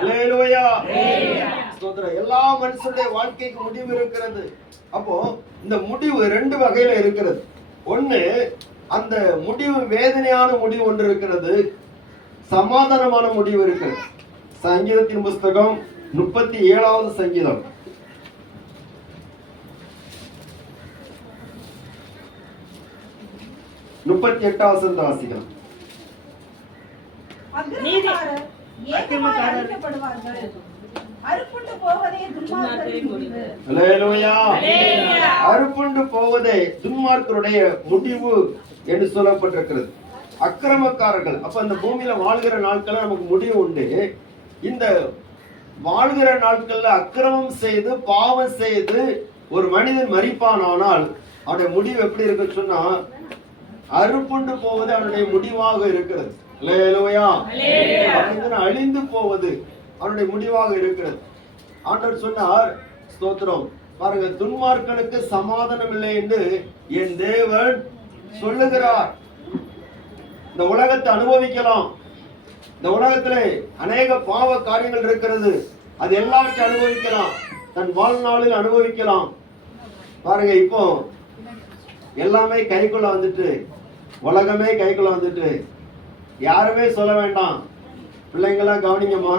அல்லேலூயா. ஸ்தோத்திரம். எல்லா மனுஷனுடைய வாழ்க்கைக்கு முடிவு இருக்கிறது. அப்போ இந்த முடிவு 2 வகையில இருக்கிறது. ஒண்ணு, அந்த முடிவு வேதனையான முடிவு ஒன்று இருக்கிறது, சமாதானமான முடிவு இருக்கிறது. சங்கீதத்தின் புஸ்தகம் 37வது சங்கீதம் 38வது வசனத்தை வாசிக்கலாம். அக்கிரமக்காரர் ஏகமாய் அழிக்கப்படுவார்கள். அறுப்புண்டு போவதே துன்மார்க்கரின் முடிவு. அல்லேலூயா. அறுப்புண்டு போவதே துன்மார்க்கருடைய முடிவு என்று சொல்லப்பட்டிருக்கிறது. அக்கிரமக்காரர்கள், அப்ப அந்த பூமியில வாழ்கிற நாட்கள்ல நமக்கு முடிவு உண்டு. இந்த வாழ்கிற நாட்கள்ல அக்கிரமம் செய்து பாவம் செய்து ஒரு மனிதன் மரிப்பானால் அவனுடைய முடிவு எப்படி இருக்குன்னு சொன்னா, அறுப்புண்டு போவது அவனுடைய முடிவாக இருக்கிறது. அல்லேலூயா. அழிந்து போவது அவனுடைய முடிவாக இருக்கிறது. ஆண்டவர் சொன்னார், ஸ்தோத்திரம், பாருங்க, துன்மார்க்கனுக்கு சமாதானம் இல்லை என்று என் தேவன் சொல்லுகிறார். இந்த உலகத்தை அனுபவிக்கலாம். இந்த உலகத்திலே அநேக பாவ காரியங்கள் இருக்கிறது. அது எல்லாவற்றையும் அனுபவிக்கலாம், தன் வாழ்நாளில் அனுபவிக்கலாம். பாருங்க, இப்போ எல்லாமே கைக்குள்ள வந்துட்டு, உலகமே கைக்குள்ள வந்துட்டு, யாருமே சொல்ல வேண்டாம், பிள்ளைங்களாம் கவனிங்கம்மா,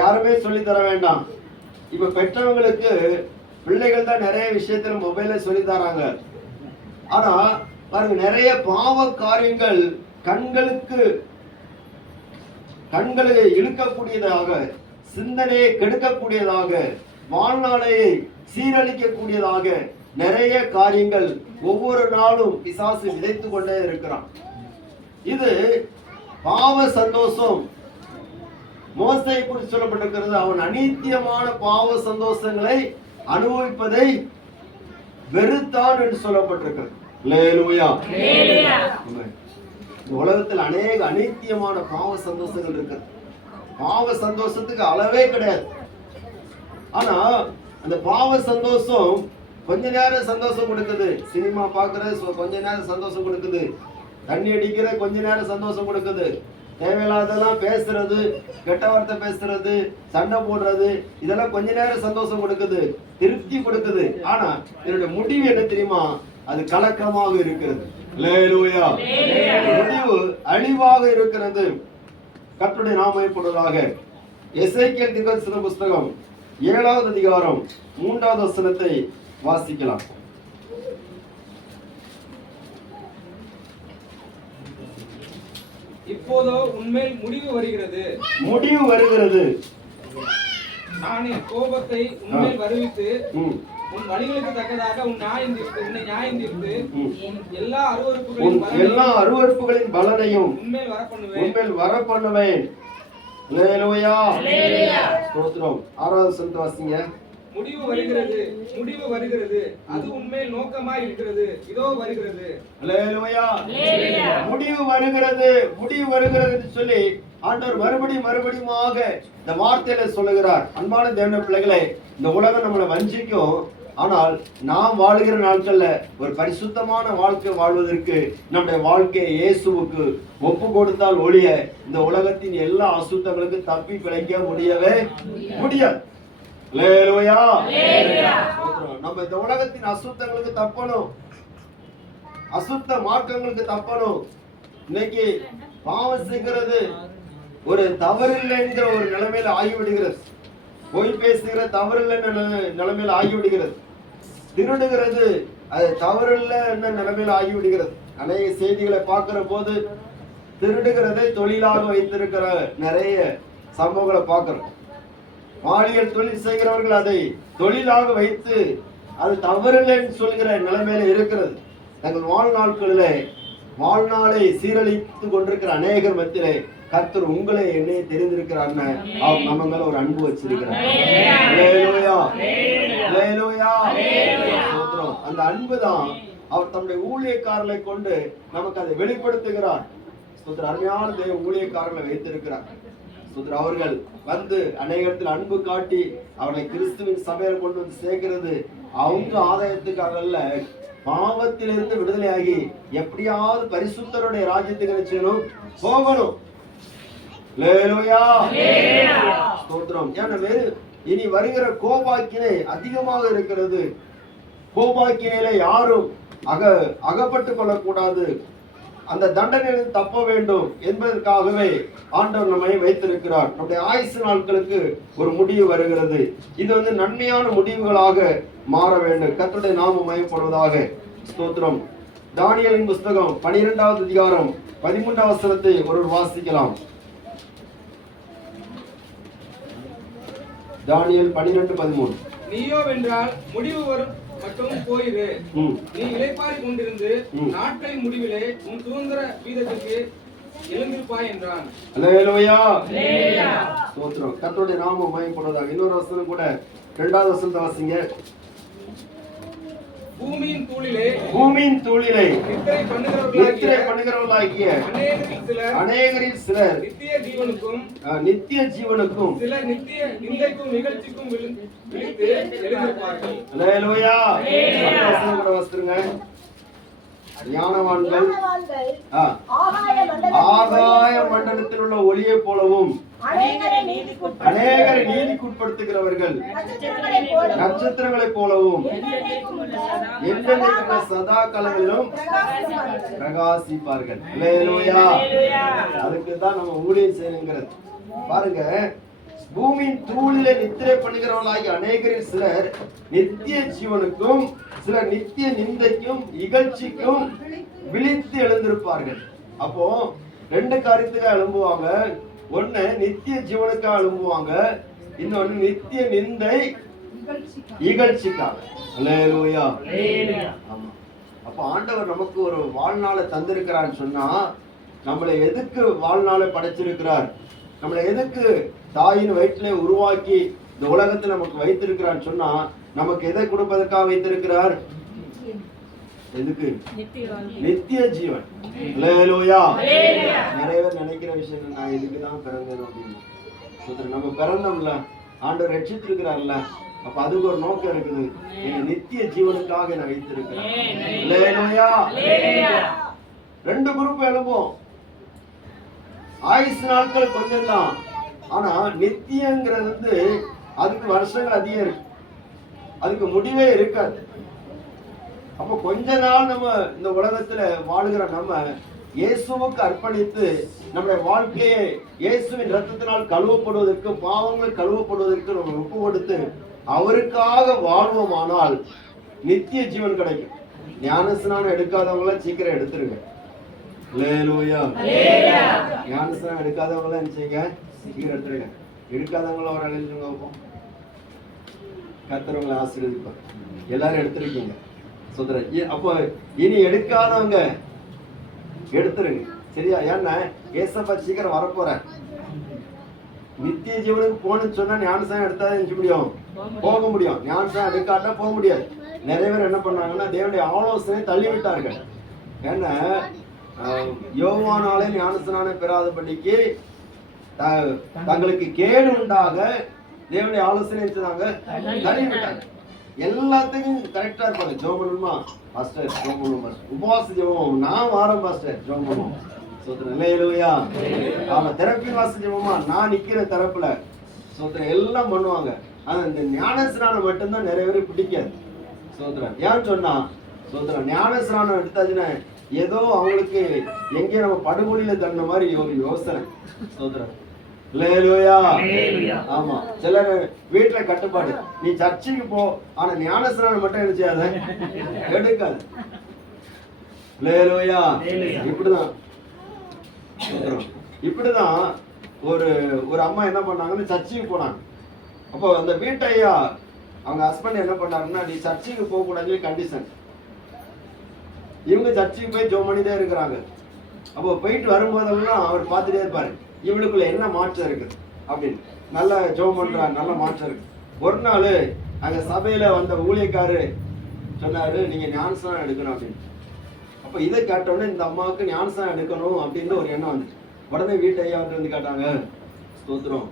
யாருமே சொல்லி தர வேண்டாம். இப்ப பெற்றவங்களுக்கு பிள்ளைகள் தான் நிறைய விஷயத்துல மொபைல சொல்லி தராங்க. ஆனா பாருங்க, நிறைய பாவ காரியங்கள் கண்களை இழுக்கக்கூடியதாக, சிந்தனையை கெடுக்கக்கூடியதாக, வாழ்நாளையை சீரழிக்கக்கூடியதாக நிறைய காரியங்கள் ஒவ்வொரு நாளும் பிசாசு விதைத்து கொண்டே இருக்கிறான். இது பாவ சந்தோஷம். மோசேயை குறித்து சொல்லப்பட்டிருக்கிறது, அவன் அநீத்தியமான பாவ சந்தோஷங்களை அனுபவிப்பதை வெறுத்தான் என்று சொல்லப்பட்டிருக்கிறது. அல்லேலூயா. உலகத்தில் அநேக அநீத்தியமான பாவ சந்தோஷங்கள் இருக்கு. பாவ சந்தோஷத்துக்கு அளவே கிடையாது. ஆனா அந்த பாவ சந்தோஷம் கொஞ்ச நேரம் சந்தோஷம் கொடுக்குது. சினிமா பாக்குறது கொஞ்ச நேரம் சந்தோஷம் கொடுக்குது. தண்ணி அடிக்கிற கொஞ்ச நேரம் சந்தோஷம் கொடுக்குது. தேவையில்லாதெல்லாம் பேசுறது, கெட்ட வார்த்தை பேசுறது, சண்டை போடுறது, இதெல்லாம் கொஞ்ச நேரம் சந்தோஷம் கொடுக்குது, திருப்தி கொடுக்குது. ஆனா என்னுடைய முடிவு என்ன தெரியுமா? அது கலக்கமாக இருக்கிறது. அல்லேலூயா. முடிவு அழிவாக இருக்கிறது. கர்த்தருடைய நாமம் மகிமைப்படுவதாக. எசேக்கியேல் தீர்க்கதரிசன புஸ்தகம் 7வது அதிகாரம் 3வது வசனத்தை வாசிக்கலாம். இப்போதோ உன்மேல் முடிவு வருகிறது. முடிவு வருகிறது. நான் என் கோபத்தை உன்மேல் வருவித்து உன் வழிகளுக்கு தக்கதாக உன்னை நியாயம் தீர்த்து உன் எல்லா அருவருப்புகளின் பலனையும் உன்மேல் வரப்பண்ணுவேன். அல்லேலூயா. ஸ்தோத்திரம். 6வது வசனத்தை வாசிங்க. முடிவு வருகிறது, முடிவு வருகிறது, அது உன்மேல் நோக்கமாய் இருக்கிறது, இதோ வருகிறது. அல்லேலூயா. முடிவு வருகிறது, முடிவு வருகிறது என்று சொல்லி ஆண்டவர் மறுபடியுமாக இந்த வார்த்தையில சொல்லுகிறார். அன்பான தேவனுடைய பிள்ளைகளே, இந்த உலகம் நம்மளை வஞ்சிக்கும். ஆனால் நாம் வாழுகிற நாட்கள்ல ஒரு பரிசுத்தமான வாழ்க்கை வாழ்வதற்கு நம்முடைய வாழ்க்கையை இயேசுவுக்கு ஒப்பு கொடுத்தால் ஒழிய இந்த உலகத்தின் எல்லா அசுத்தங்களுக்கு தப்பி பிழைக்க முடியவே முடியாது. அல்லேலூயா. நம்ம இந்த உலகத்தின் அசுத்தங்களுக்கு தப்பணும், அசுத்த மார்க்கங்களுக்கு தப்பணும். இன்னைக்கு பாவம் செய்கிறது ஒரு தவறில்லை என்கிற ஒரு நிலைமையில ஆகிவிடுகிறது. பொய் பேசுகிற தவறில்லை நிலைமையில ஆகிவிடுகிறது. திருடுகிறது அது தவறில்லை என்ற நிலைமையில ஆகிவிடுகிறது. அநேக செய்திகளை பார்க்கிற போது திருடுகிறதை தொழிலாக வைத்திருக்கிற நிறைய சம்பவங்களை பார்க்கிறோம். பாலியல் தொழில் செய்கிறவர்கள் அதை தொழிலாக வைத்து அது தவறில்லைன்னு சொல்கிற நிலைமையில இருக்கிறது. தங்கள் வாழ்நாளை சீரழித்து கொண்டிருக்கிற அநேகர் மத்தியிலே கர்த்தர் உங்களை என்னையே தெரிந்திருக்கிறார்னு அவர் நம்ம மேல ஒரு அன்பு வச்சிருக்கிறார். அந்த அன்பு தான் அவர் தன்னுடைய ஊழியக்காரர்களை கொண்டு நமக்கு அதை வெளிப்படுத்துகிறார். அருமையான தேவ ஊழியக்காரர்களை வைத்திருக்கிறார். அவர்கள் வந்து அநேகத்தில் அன்பு காட்டி அவர்களை கிறிஸ்துவின் சபையில் கொண்டு வந்து சேர்க்கிறது அவங்க ஆதாயத்துக்காக அல்ல, பாவத்திலிருந்து விடுதலையாகி எப்படியாவது பரிசுத்தருடைய ராஜ்யத்துக்கு நினைச்சணும் போகணும். இனி வருகிற கோபாக்கினை அதிகமாக இருக்கிறது. கோபாக்கினையில யாரும் அகப்பட்டுக் கொள்ளக்கூடாது. அந்த தண்டனையிலிருந்து தப்ப வேண்டும் என்பதற்காகவே ஆண்டவர் நம்மை வைத்திருக்கிறார். நம்முடைய ஆயுசு நாட்களுக்கு ஒரு முடிவு வருகிறது. இது நன்மையான முடிவுகளாக மாற வேண்டும். கர்த்தருடைய நாமம் மகிமைப்படுவதாக. ஸ்தோத்திரம். தானியேலின் புஸ்தகம் 12வது அதிகாரம் 13வது வசனத்தை ஒருவர் வாசிக்கலாம். தானியேல் 12:13. நீயோ வென்றால் முடிவு வரும் மட்டும் போயிரு. நீ இளைப்பாறிக் கொண்டிருந்து நாட்களின் முடிவிலே உன் சுதந்திர வீதத்துக்கு எழுந்திருப்பாய் என்றான். அல்லேலூயா. ஸ்தோத்திரம். கர்த்தருடைய நாமம் மகிமைப்படுவதாக. இன்னொரு வசனம் கூட 2வது வசனத்தை வாசிங்க. பூமியின் தூளிலே நித்திரை பண்ணுகிறவர்களாகிய அநேகரில் சிலர் நித்திய ஜீவனுக்கும் சிலர் நித்திய நிந்தைக்கும் நிகழ்ச்சிக்கும் விழித்து எழுந்திருப்பார்கள். அல்லேலூயா. வஸ்திரங்க ஞானவான்கள் ஆகாய மண்டலத்தில் உள்ள ஒளியை போலவும் அநேகரை நீதிக்குட்படுத்துகிறவர்கள் நட்சத்திரங்களை போலவும் என்றென்றைக்கும் சதா காலங்களிலும் பிரகாசிப்பார்கள். அல்லேலூயா. அதுக்கு தான் நம்ம ஊழியம் செய்யணுங்கிறது. பாருங்க, பூமியின் தூளிலே நித்திரை பண்ணுகிறவர்களாகிய அநேகரில் சிலர் நித்திய ஜீவனுக்கும் சிலர் நித்திய நிந்தைக்கும் இகழ்ச்சிக்கும் விழித்து எழுந்திருப்பார்கள். அப்போ 2 காரியத்துக்காக எழும்புவாங்க. ஒண்ணு நித்திய ஜீவனுக்காக எழும்புவாங்க, இன்னொன்னு நித்திய நிந்தை இகழ்ச்சிக்காக. அல்லேலூயா. ஆமா. அப்ப ஆண்டவர் நமக்கு ஒரு வாழ்நாளை தந்திருக்கிறான்னு சொன்னா நம்மளை எதுக்கு வாழ்நாளை படைச்சிருக்கிறார், நம்மளை எதுக்கு தாயின் வயிற்றிலே உருவாக்கி இந்த உலகத்தில் நமக்கு வைத்திருக்கிறான்னு சொன்னா நமக்கு எதை கொடுப்பதற்காக வைத்திருக்கிறார்? எதுக்கு? நித்திய ஜீவன். அல்லேலூயா. நிறைய பேர் நினைக்கிற விஷயம், நான் இதுக்குதான் பிறந்தேன் அப்படின்னு. நம்ம பிறந்தோம்ல, ஆண்டவர் ரட்சித்திருக்கிறார்ல, அப்ப அதுக்கு ஒரு நோக்கம் இருக்குது. நித்திய ஜீவனுக்காக நான் வைத்திருக்கிறேன். அல்லேலூயா. 2 குரூப் எழுப்போம். ஆயுசு நாட்கள் கொஞ்சம் தான், ஆனா நித்தியங்கிறது வந்து அதுக்கு வருஷங்கள் அதிகம் இருக்கு, அதுக்கு முடிவே இருக்காது. அப்ப கொஞ்ச நாள் நம்ம இந்த உலகத்துல வாழுகிற நம்ம இயேசுவுக்கு அர்ப்பணித்து நம்முடைய வாழ்க்கையை இயேசுவின் ரத்தத்தினால் கழுவப்படுவதற்கு, பாவங்கள் கழுவப்படுவதற்கு நம்ம ஒப்பு கொடுத்து அவருக்காக வாழ்வோமானால் நித்திய ஜீவன் கிடைக்கும். ஞானஸ்நானம் எடுக்காதவங்கள சீக்கிரம் எடுத்துருங்க. அல்லேலூயா. ஞானஸ்நானம் எடுக்காதவங்கள நினைச்சீங்க சீக்கிரம் எடுத்துருங்க. எடுக்காதவங்கள ஒரு அழிஞ்சுங்க. கர்த்தர் ஆசீர்வதிப்பார். எல்லாரும் எடுத்துருக்கீங்க. அப்போ இனி எடுக்காதவங்க எடுத்துருங்க, சரியா? ஏன்னா ஏசப்பா சீக்கிரம் வரப்போற. நித்திய ஜீவனுக்கு போகணும்னு சொன்னா ஞானஸ்நானம் எடுத்தாதான் நினைக்க முடியும், போக முடியும். ஞானஸ்நானம் எடுக்காட்டா போக முடியாது. நிறைய பேர் என்ன பண்ணாங்கன்னா தேவனுடைய ஆலோசனை தள்ளிவிட்டார்கள். ஏன்னா யோவானாலே ஞானஸ்நானம் பெறாதபடிக்கு தங்களுக்கு கேடு உண்டாக தேவனுடைய ஆலோசனை தள்ளிவிட்டாங்க. எல்லாத்துக்கும் கரெக்டா இருப்பாங்க. ஜெபம் பண்ணுமா பாஸ்டர், ஜெபம் பண்ணுவோம், உபவாச ஜெபம் நான் வாரம் பாஸ்டர் ஜெபம் பண்ணுவோம். சோத்திரம். அல்லேலூயா. ஆமா, தெரப்பி வாச ஜெபமா நான் நிக்கிற தரப்புல. சோத்திரம். எல்லாம் பண்ணுவாங்க. ஆனா இந்த ஞானஸ்நானம் மட்டும்தான் நிறைய பேருக்கு பிடிக்காது. சோத்திரம். ஏன்னு சொன்னா சோத்திரம் ஞானஸ்நானம் எடுத்தாச்சுன்னா ஏதோ அவங்களுக்கு எங்கேயும் நம்ம படுகொலியில தண்ட மாதிரி ஒரு யோசனை. சோத்திரம். அல்லேலூயா. ஆமா, சிலர் வீட்டுல கட்டுப்பாடு, நீ சர்ச்சுக்கு போ ஆனா ஞானஸ்நானம் மட்டும் என்ன செய்யாத, எடுக்காது. அல்லேலூயா. இப்படிதான் இப்படிதான் ஒரு அம்மா என்ன பண்ணாங்கன்னு சர்ச்சுக்கு போனாங்க. அப்போ அந்த வீட்டையா அவங்க ஹஸ்பண்ட் என்ன பண்ணாருன்னா, நீ சர்ச்சுக்கு போக கூடாது கண்டிஷன். இவங்க சர்ச்சுக்கு போய் ஜெபம் பண்ணிட்டே இருக்கிறாங்க. அப்போ போயிட்டு வரும்போதெல்லாம் அவர் பார்த்துட்டே இருப்பாரு, இவளுக்குள்ள என்ன மாற்றம் இருக்கு அப்படின்னு. நல்லா ஜெபம் பண்றா, நல்ல மாற்றம் இருக்கு. ஒரு நாள் அங்க சபையில வந்த ஊழியக்காரு சொன்னாரு, நீங்க ஞானஸ்நானம் எடுக்கணும் அப்படின்னு. அப்ப இதை கேட்டோடனே இந்த அம்மாவுக்கு ஞானஸ்நானம் எடுக்கணும் அப்படின்னு ஒரு எண்ணம் வந்துச்சு. உடனே வீட்டு ஐயா வந்து கேட்டாங்க, ஸ்தோத்திரம்,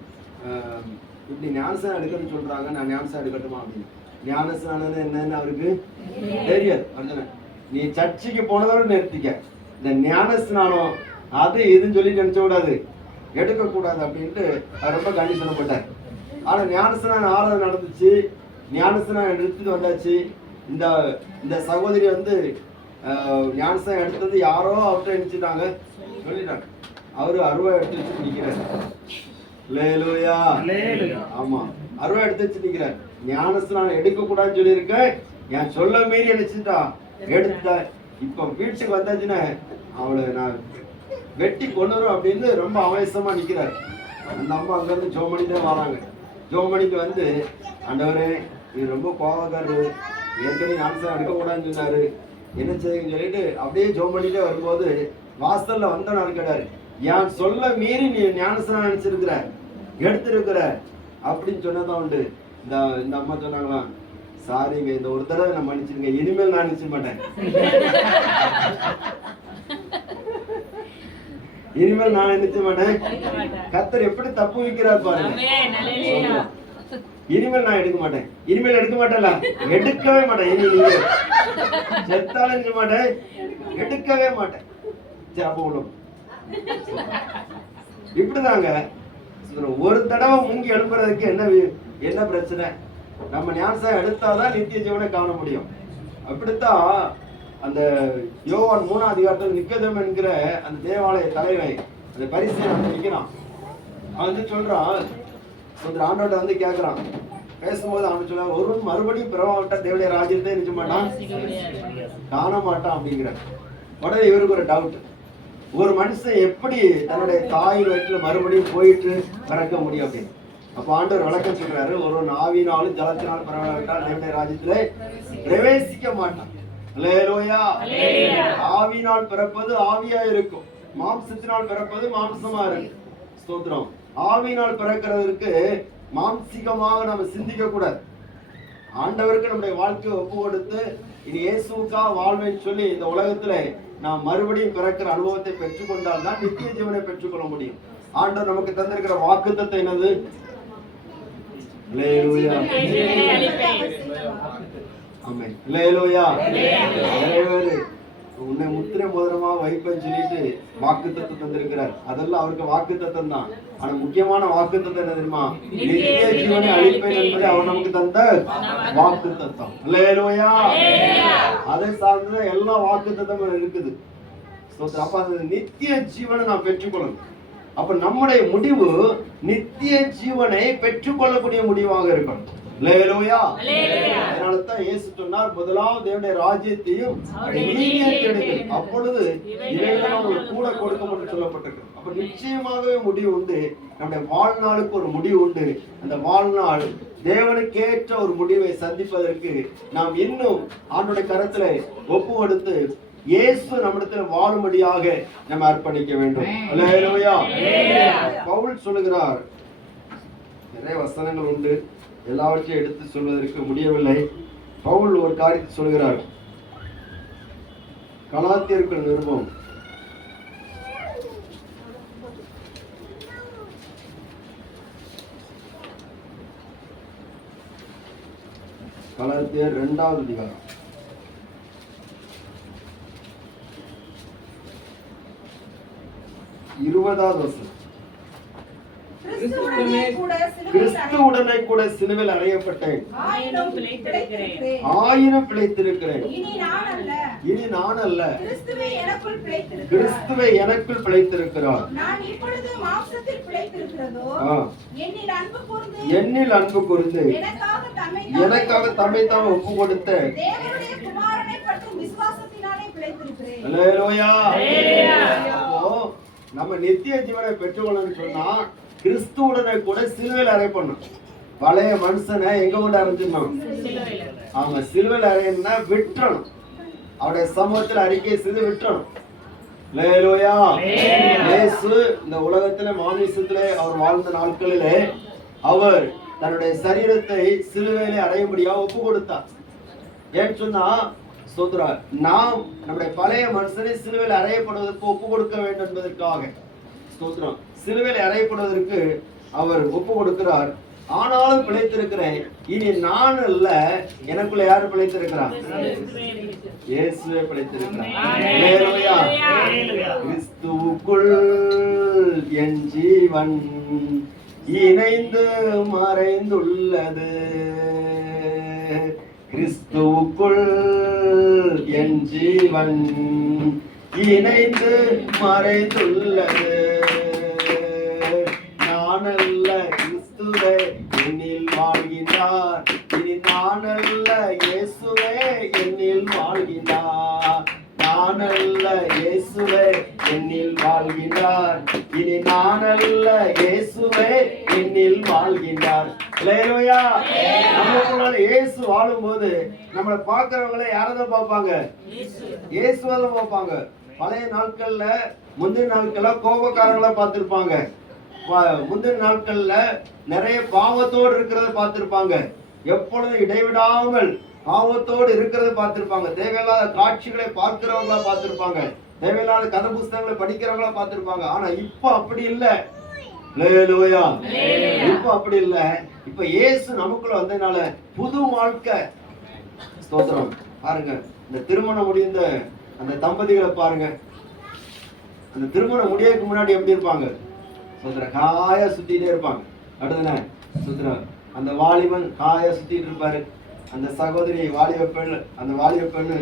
இப்படி ஞானஸ்நானம் எடுக்கணும்னு சொல்றாங்க, நான் ஞானஸ்நானம் எடுக்கட்டுமா அப்படின்னு. ஞானஸ்நானம் என்னன்னு அவருக்கு தெரியாது. நீ சர்ச்சுக்கு போனதோட நிறுத்திக்க, இந்த ஞானஸ்நானம் அது இதுன்னு சொல்லி நினைச்ச கூடாது, எடுக்கக்கூடாது அப்படின்ட்டு ரொம்ப கண்டிஷன் போட்டார். ஆனா ஞானஸ்நானம் ஆராதனை நடந்துச்சு, ஞானஸ்நானம் எடுத்துட்டு வந்தாச்சு. இந்த சகோதரி வந்து ஞானஸ்நானம் எடுத்தது யாரோ அவர்கிட்ட நினைச்சுட்டாங்க, சொல்லிட்டாங்க. அவரு அருவா எடுத்து வச்சு நிக்கிறார். அல்லேலூயா. ஆமா, அருவா எடுத்து வச்சு நிக்கிறார். ஞானஸ்நானம் எடுக்க கூடாதுன்னு சொல்லியிருக்க, என் சொல்ல மீறி நினைச்சுட்டா எடுத்த. இப்ப வீட்டுக்கு வந்தாச்சுன்னா அவளை நான் வெட்டி கொண்டுரும் அப்படின்னு ரொம்ப அவசரமா நிக்கிறார். அந்த அம்மா அங்க இருந்து ஜெபம் பண்ணிட்டே வராங்க. ஜெபம் பண்ணிட்டு வந்து, ஆண்டவரே இது ரொம்ப கோபக்காரரு, ஏற்கனவே ஞானஸ்நானம் எடுக்க கூடாதுன்னு சொன்னாரு, என்ன செய்யுங்கன்னு சொல்லிட்டு அப்படியே ஜெபம் பண்ணிட்டே வரும்போது வாசல்ல வந்தவன் கேட்டாரு, என் சொல்ல மீறி நீ ஞானஸ்நானம் நினைச்சிருக்கிற, எடுத்திருக்கிற அப்படின்னு சொன்னதான் உண்டு. இந்த அம்மா சொன்னாங்களாம், சாரிங்க, இந்த ஒரு தடவை நான் மன்னிச்சிருங்க, இனிமேல் நான் நினைச்ச மாட்டேன், இனிமேல் நான் நினைச்ச மாட்டேன். கர்த்தர் எப்படி தப்பு வைக்கிறார் பாருங்க. இனிமேல் நான் எடுக்க மாட்டேன், இனிமேல் எடுக்க மாட்டேன்ல, எடுக்கவே மாட்டேன். இனி நீங்க செத்தாலும் எடுக்க மாட்டேன், எடுக்கவே மாட்டேன். ஜாபம் இப்படிதாங்க. ஒரு தடவை முங்கி எழுப்புறதுக்கு என்ன பிரச்சனை? நம்ம ஞானஸ்நானம் எடுத்தாதான் நித்திய ஜீவனை காண முடியும். அப்படித்தான் அந்த யோவான் 3ஆம் அதிகாரத்தில் நிக்கோதேமு என்கிற அந்த தேவாலய தலைவன் அந்த பரிசேயன் நிற்கிறான். அவன் வந்து சொல்றான், ஆண்டவர்கிட்ட வந்து கேட்கிறான். பேசும்போது அவன் சொல்ல, ஒருவன் மறுபடியும் பிறவாவிட்டா தேவனுடைய ராஜ்யத்தை நினைச்ச மாட்டான், காண மாட்டான் அப்படிங்கிற. உடனே இவருக்கு ஒரு டவுட், ஒரு மனுஷன் எப்படி தன்னுடைய தாயின் வயிற்றுல மறுபடியும் போயிட்டு பிறக்க முடியும் அப்படின்னு. அப்ப ஆண்டவர் விளக்கம் சொல்றாரு, ஒருவன் ஆவியினாலும் ஜலத்தினாலும் பிறவாவிட்டால் தேவனுடைய ராஜ்யத்திலே பிரவேசிக்க மாட்டான். அல்லேலூயா. ஆவியினால் பிறப்பது ஆவியா இருக்கும், மாம்சத்தினால் பிறப்பது மாம்சமா இருக்கும். ஸ்தோத்திரம். ஆவியினால் பிறக்கிறதுக்கு மாம்சிகமாக நம்ம சிந்திக்க கூடாது. ஆண்டவருக்கு நம்முடைய வாழ்க்கையை ஒப்பு கொடுத்து இனி இயேசுவுக்காக வாழ்வேன்னு சொல்லி இந்த உலகத்துல நாம் மறுபடியும் பிறக்கிற அனுபவத்தை பெற்றுக்கொண்டால் தான் நித்திய ஜீவனை பெற்றுக்கொள்ள முடியும். ஆண்டவர் நமக்கு தந்திருக்கிற வாக்குத்தத்தம் என்னது? அல்லேலூயா. ஆமென். அல்லேலூயா. உன்னை முத்திரை மோதிரமா வைப்பேன்னு சொல்லிட்டு வாக்குத்தத்தம் தந்திருக்கிறார். அதெல்லாம் அவருக்கு வாக்குத்தத்தம் தான். ஆனா முக்கியமான வாக்குத்தத்தம் என்ன தெரியுமா? நித்திய ஜீவனை அளிப்பேன் என்பது அவர் நமக்கு தந்த வாக்குத்தத்தம். அல்லேலூயா. அதை சார்ந்த எல்லா வாக்குத்தத்தமும் இருக்குது. அப்ப அந்த நித்திய ஜீவனை நாம் பெற்றுக்கொள்ளணும். அப்ப நம்முடைய முடிவு நித்திய ஜீவனை பெற்றுக்கொள்ளக்கூடிய முடிவாக இருக்கணும். அல்லேலூயா. அதனாலதான் இயேசு சொன்னார், முதலாவது தேவனுடைய ராஜ்யத்தையும் நீதியையும் தேடுங்கள், அப்பொழுது இவைகளெல்லாம் உங்களுக்கு கூட கொடுக்கப்படும் என்று சொல்லப்பட்டிருக்கு. அப்ப நிச்சயமாகவே முடிவு உண்டு. நம்முடைய வாழ்நாளுக்கு ஒரு முடிவு உண்டு. அந்த வாழ்நாள் தேவனுக்கேற்ற ஒரு முடிவை சந்திப்பதற்கு நாம் இன்னும் ஆண்டோடைய கரத்துல ஒப்பு கொடுத்து இயேசு நம்மிடத்தில் வாழும்படியாக நம்ம அர்ப்பணிக்க வேண்டும். அல்லேலூயா. பவுல் சொல்லுகிறார், நிறைய வசனங்கள் உண்டு, எல்லாவற்றையும் எடுத்து சொல்வதற்கு முடியவில்லை. பவுல் ஒரு காரியத்தை சொல்கிறார். கலாத்தியர்கள் நிருபம் 2வது அதிகாரம் 20வது வசனம். கிறிஸ்துவுடனே கூட சிலுவையில் அறையப்பட்டேன், ஆயினும் பிழைத்திருக்கிறேன். இனி நான் அல்ல, கிறிஸ்துவே எனக்குள் பிழைத்திருக்கிறார். என்னில் அன்பு கூர்ந்து எனக்காக தம்மை தாம் ஒப்பு கொடுத்த அல்லேலூயா. நம்ம நித்திய ஜீவனை பெற்றுக்கொள்ளணும்னு சொன்னா கிறிஸ்துவுடனே கூட சிலுவையில் அறையப்படணும். பழைய மனுஷனை எங்க கொண்டு அரைஞ்சிடணும்? ஆமா, சிலுவையில் அறையணும்னா விட்டுறணும். அவருடைய சமூகத்தில் அறிக்கை செய்து விட்டுறணும். அல்லேலூயா. இயேசு இந்த உலகத்திலே மாமிசத்திலே அவர் வாழ்ந்த நாட்களிலே அவர் தன்னுடைய சரீரத்தை சிலுவையிலே அறையும்படியாக ஒப்பு கொடுத்தார். ஏன்னு சொன்னா ஸ்தோத்திரா, நாம் நம்முடைய பழைய மனுஷனை சிலுவையில் அறையப்படுவதற்கு ஒப்பு கொடுக்க வேண்டும் என்பதற்காக ஸ்தோத்திரம் சிலுவையில் அறையப்படுவதற்கு அவர் ஒப்பு கொடுக்கிறார். ஆனாலும் பிழைத்திருக்கிறேன். இனி நான் அல்ல, எனக்குள்ள யாரு பிழைத்திருக்கிறார்? இயேசுவே பிழைத்திருக்கிறார். அல்லேலூயா. கிறிஸ்துவுக்குள் என் ஜீவன் இணைந்து மறைந்துள்ளது, கிறிஸ்துவுக்குள் என் ஜீவன் இணைந்து மறைந்துள்ளது. நானல்ல, கிறிஸ்துவே என்னில் வாழ்கின்றார். இனி நானல்ல, இயேசுவே என்னில் வாழ்கின்றார். நானல்ல, இயேசுவே என்னில் வாழ்கின்றார். இனி நானல்ல, இயேசுவே என்னில் வாழ்கின்றார். அல்லேலூயா. நமக்குள்ள இயேசு வாழும்போது நம்மளை பார்க்கிறவங்களை யாரதான் பார்ப்பாங்க? இயேசுவாதான் பார்ப்பாங்க. பழைய நாட்கள்ல முந்தின நாட்கள்ல கோபக்காரங்களை பார்த்திருப்பாங்க. முந்தின நாட்கள்ல நிறைய பாவத்தோடு இருக்கிறத பார்த்திருப்பாங்க. எப்பொழுதும் இடைவிடாமல் பாவத்தோடு இருக்கிறத பார்த்திருப்பாங்க. தேவையில்லாத காட்சிகளை பார்க்கிறவங்களா பார்த்திருப்பாங்க. தேவையில்லாத கதை புஸ்தகங்களை படிக்கிறவங்களா பார்த்திருப்பாங்க. ஆனா இப்ப அப்படி இல்லை. அல்லேலூயா. இப்ப அப்படி இல்ல. இப்ப இயேசு நமக்குள்ள வந்ததுனால புது வாழ்க்கை. ஸ்தோத்திரம். பாருங்க, இந்த திருமணம் முடிந்த அந்த தம்பதிகளை பாருங்க. அந்த திருமணம் முடியறதுக்கு முன்னாடி எப்படி இருப்பாங்க? ஸ்தோத்திரம், காயா சுத்திட்டே இருப்பாங்க. அடுத்தன ஸ்தோத்திரம், அந்த வாலிபன் காயா சுத்திட்டு இருப்பாரு. அந்த சகோதரி வாலிப பெண், அந்த வாலிப பெண்ணு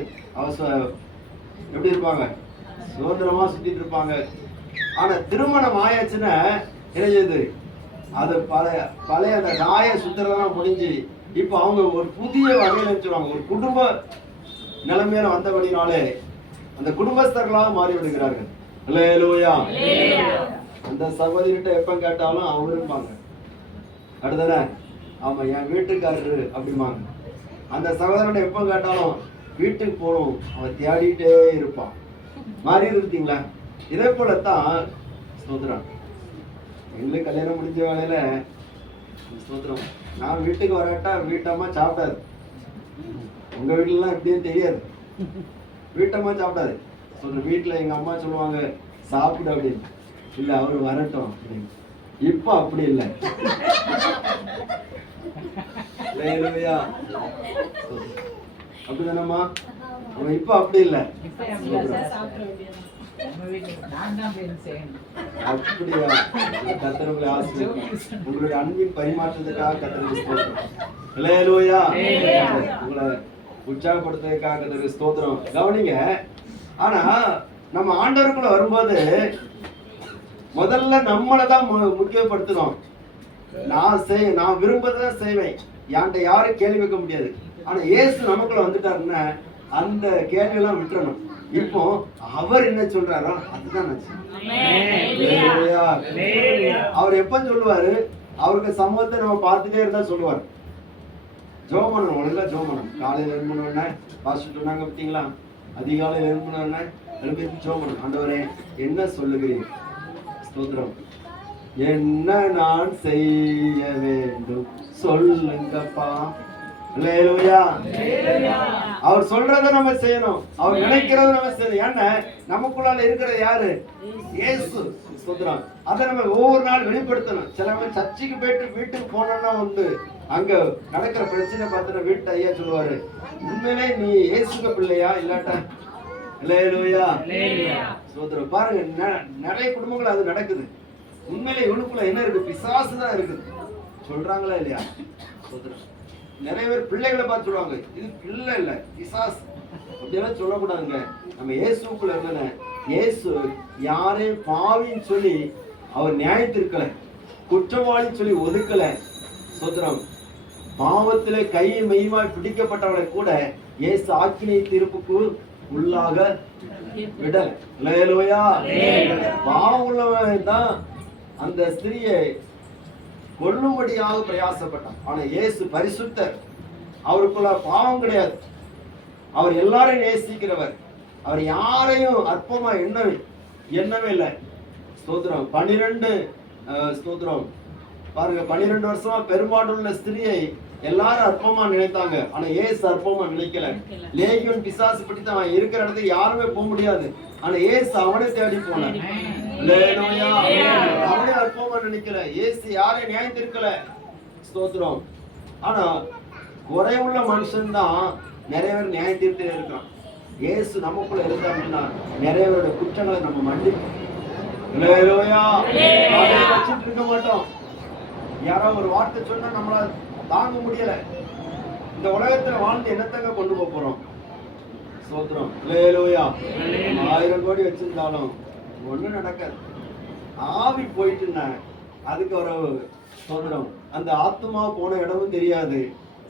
எப்படி இருப்பாங்க? சுதந்திரமா சுத்திட்டு இருப்பாங்க. ஆனா திருமணம் ஆயாச்சுன்னா என்ன செய்யுது? அது பழைய அந்த நாய சுத்திரதான் முடிஞ்சு இப்ப அவங்க ஒரு புதிய வகையில சொல்லுவாங்க. ஒரு குடும்ப நிலைமையில வந்தபடினாலே அந்த குடும்பஸ்தர்களாக மாறி விடுகிறார்கள். அல்லேலூயா. அந்த சகோதரிகிட்ட எப்ப கேட்டாலும் அவங்க இருப்பாங்க. அடுத்தன ஆமா என் வீட்டுக்காரரு அப்படிம்பாங்க. அந்த சகோதரன் எப்ப கேட்டாலும் வீட்டுக்கு போகணும், அவன் தேடிட்டே இருப்பான். மாறி இருக்கீங்களா? இதே போலத்தான் ஸ்தோத்திரம், எங்களுக்கு கல்யாணம் முடிஞ்ச வேலையில ஸ்தோத்திரம், நான் வீட்டுக்கு வராட்டா வீட்டம்மா சாப்பிடாது. உங்க வீட்டுலாம் எப்படின்னு தெரியாது. வீட்டம்மா சாப்பிடாது. சொல்ற வீட்டுல எங்க அம்மா சொல்லுவாங்க சாப்பிடு அப்படின்னு. இல்ல அவரு வரட்டும் அப்படின்னு. இப்ப அப்படி இல்லை. அப்படிதானம்மா? அவன் இப்ப அப்படி இல்ல. அப்படியா? கர்த்தர் உங்களை ஆசீர்வதிப்பார். உங்களுடைய அன்பின் பரிமாற்றத்துக்காக கர்த்தருக்கு ஸ்தோத்திரம். அல்லேலூயா. உங்களை உற்சாகப்படுத்துறதுக்காக கர்த்தருக்கு ஸ்தோத்திரம். கவனிங்க. ஆனா நம்ம ஆண்டவருக்குள்ள வரும்போது முதல்ல நம்மளை தான் முக்கியப்படுத்தணும். நான் விரும்புறத செய்வேன், என்கிட்ட யாரும் கேள்வி வைக்க முடியாது. ஆனா இயேசு நமக்குள்ள வந்துட்டாருன்னா அந்த கேள்வி எல்லாம் விட்டுறணும். இப்போ அவர் என்ன சொல்றாரோ அதுதான் அவர் எப்ப சொல்லுவாரு? அவருக்கு சமூகத்தை நம்ம பார்த்துட்டே இருந்தா சொல்லுவார். ஜோமனம் ஒழுங்கா ஜோமனம். காலையில எழுப்பினோடனே பாஸ்டர் சொன்னாங்க பார்த்தீங்களா, அதிகாலையில் எழுப்பினோடனே எழுப்பி ஜோமனம். ஆண்டவரே என்ன சொல்லுகிறீர்? ஸ்தோத்திரம். என்ன நான் செய்ய வேண்டும் சொல்லுங்கப்பா. அல்லேலூயா. அவர் சொல்றத நம்ம செய்யணும், அவர் நினைக்கிறத நம்ம செய்யணும். ஏன்னா நமக்குள்ளால இருக்கிறது யாரு? இயேசு. ஸ்தோத்திரம். அதை நம்ம ஒவ்வொரு நாள் வெளிப்படுத்தணும். சிலவங்க சர்ச்சைக்கு போயிட்டு வீட்டுக்கு போனோம்னா வந்து அங்க நடக்கிற பிரச்சனை பார்த்துட்டு வீட்டு ஐயா சொல்லுவாரு, உண்மையிலே நீ இயேசுக்கு பிள்ளையா இல்லாட்டா? அல்லேலூயா. ஸ்தோத்திரம். பாருங்க, நிறைய குடும்பங்கள் அது நடக்குது. உண்மையிலே இவனுக்குள்ள என்ன இருக்கு? பிசாசு தான் இருக்குது. சொல்றாங்களா இல்லையா? ஸ்தோத்திரம். நிறைய பேர் பிள்ளைகளை பார்த்து சொல்லுவாங்க, இது பிள்ளை இல்ல பிசாசு. அப்படியெல்லாம் சொல்லக்கூடாதுங்க. நம்ம இயேசுக்குள்ள இருந்தன. இயேசு யாரையும் பாவின்னு சொல்லி அவர் நியாயத்திருக்கல, குற்றவாளின்னு சொல்லி ஒதுக்கல. ஸ்தோத்திரம். பாவத்திலே கை மெய்யுமாய் பிடிக்கப்பட்டவளை கூட இயேசு ஆக்கினை தீர்ப்புக்கு உள்ளாக விடல. அல்லேலூயா. பாவம் உள்ளவன் தான் அந்த ஸ்திரியை கொல்லும்படியாக பிரயாசப்பட்டான். ஆனா இயேசு பரிசுத்தர், அவருக்குள்ள பாவம் கிடையாது. அவர் எல்லாரையும் நேசிக்கிறவர். அவர் யாரையும் அற்பமா எண்ணவே இல்லை. ஸ்தோத்திரம். 12 ஸ்தோத்திரம். பாருங்க, 12 வருஷமா பெரும்பாடுள்ள ஸ்திரியை எல்லாரும் அற்பமா நினைத்தாங்க. ஆனா இயேசு அற்பமா நினைக்கல. லேகியோன் பிசாசு பற்றி அவன் இருக்கிற இடத்துக்கு யாருமே போக முடியாது. ஆனா இயேசு அவனை தேடி போனான். அவனே அற்பமா நினைக்கல. இயேசு யாரையும் நியாயத்திருக்கல. ஸ்தோத்திரம். ஆனா குறைவுள்ள மனுஷன் தான் நிறைய பேர் நியாயத்தீர்த்தே இருக்கிறான். இயேசு நமக்குள்ள இருந்தாருன்னா நிறைய பேரோட குற்றங்களை நம்ம மன்னிப்போம். வச்சுட்டு இருக்க மாட்டோம். யாராவது ஒரு வார்த்தை சொன்னா நம்மளால தாங்க முடியல. இந்த உலகத்துல வாழ்ந்து என்னத்தங்க கொண்டு போறோம்? ஸ்தோத்திரம். அல்லேலூயா. 1000 கோடி வச்சிருந்தாலும் ஒண்ணும் நடக்காது. ஆவி போயிட்டுன்னா அதுக்கு ஒரு ஸ்தோத்திரம். அந்த ஆத்மா போன இடமும் தெரியாது.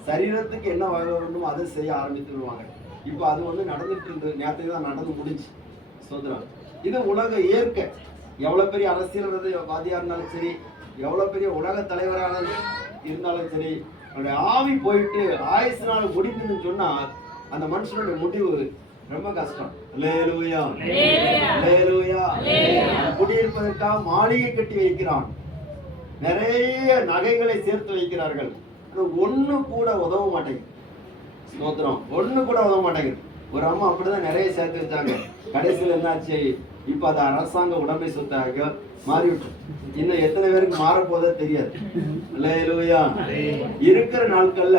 சரீரத்துக்கு என்ன வரணும் அதை செய்ய ஆரம்பித்துருவாங்க. இப்போ அது வந்து நடந்துட்டு இருந்து நேரத்துக்கு தான் நடந்து முடிஞ்சு. ஸ்தோத்திரம். இது உலக இயற்கை. எவ்வளவு பெரிய அரசியல்வாதியா இருந்தாலும் சரி, எவ்வளவு பெரிய உலக தலைவரான இருந்தாலும் சரி, அவனுடைய ஆவி போயிட்டு ஆயுசு நாள் முடிந்துன்னு சொன்னா அந்த மனுஷனுடைய முடிவு ரொம்ப கஷ்டம். அல்லேலூயா. அல்லேலூயா. குடியிருப்பதற்காக மாளிகை கட்டி வைக்கிறான். நிறைய நகைகளை சேர்த்து வைக்கிறார்கள். ஒண்ணு கூட உதவ மாட்டேங்குது. ஸ்தோத்திரம். ஒண்ணு கூட உதவ மாட்டேங்குது. ஒரு அம்மா அப்படிதான் நிறைய சேர்த்து வச்சாங்க. கடைசியில் என்னாச்சு? இப்ப அது அரசாங்க உடைமை சொத்தாக மாறிவிட்டு இன்னும் எத்தனை பேருக்கு மாறப்போதோ தெரியாது. அல்லேலூயா. இருக்கிற நாட்கள்ல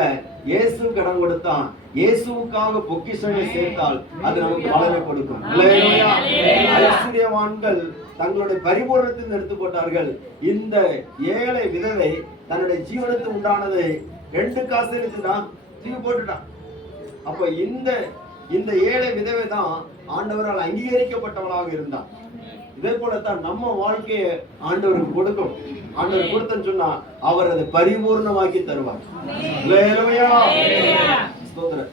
இயேசு கடன் கொடுத்தான். இயேசுவுக்காக பொக்கிஷங்களை சேர்த்தால் அது நமக்கு பலனை கொடுக்கும். அல்லேலூயா. ஐஸ்வர்யவான்கள் தங்களுடைய பரிபூரணத்தை எடுத்து போட்டார்கள். இந்த ஏழை விதவை தன்னுடைய ஜீவனத்து உண்டானதை 2 காசு தான் தூக்கி போட்டுட்டான். அப்ப இந்த ஏழை விதவை தான் ஆண்டவரால் அங்கீகரிக்கப்பட்டவளாக இருந்தான். இதே போலத்தான் நம்ம வாழ்க்கையை ஆண்டவருக்கு கொடுக்கும். ஆண்டவர் கொடுத்தன்னு சொன்னா அவர் அதை பரிபூர்ணமாக்கி தருவார். ஸ்தோத்திரம்.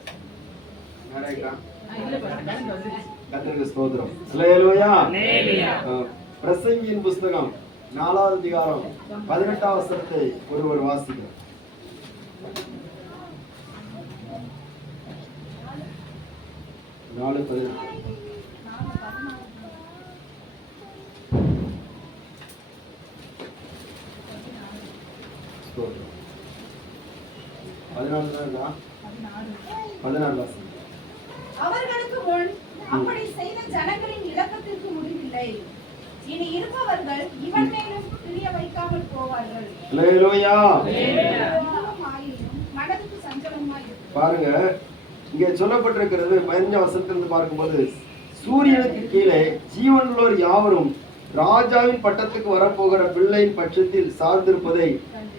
கர்த்தருக்கு ஸ்தோத்திரம். பிரசங்கியின் புஸ்தகம் 4வது அதிகாரம் 18வது வசனத்தை ஒருவர் வாசிக்கிறார். அவர்களுக்கு முன் அப்படி செய்த ஜனங்களின் இரக்கத்திற்கு முடிவில்லை. இனி இருப்பவர்கள் இவன் மேலும் பிரிய வைக்காமல் போவார்கள். அல்லேலூயா. மனதுக்கு சஞ்சலமாய் பாருங்க, இங்கே சொல்லப்பட்டிருக்கிறது 15 வசனத்திலிருந்து பார்க்கும்போது, சூரியனுக்கு கீழே ஜீவனுள்ளோர் யாவரும் ராஜாவின் பட்டத்துக்கு வரப்போகிற பிள்ளையின் பட்சத்தில் சார்ந்திருப்பதை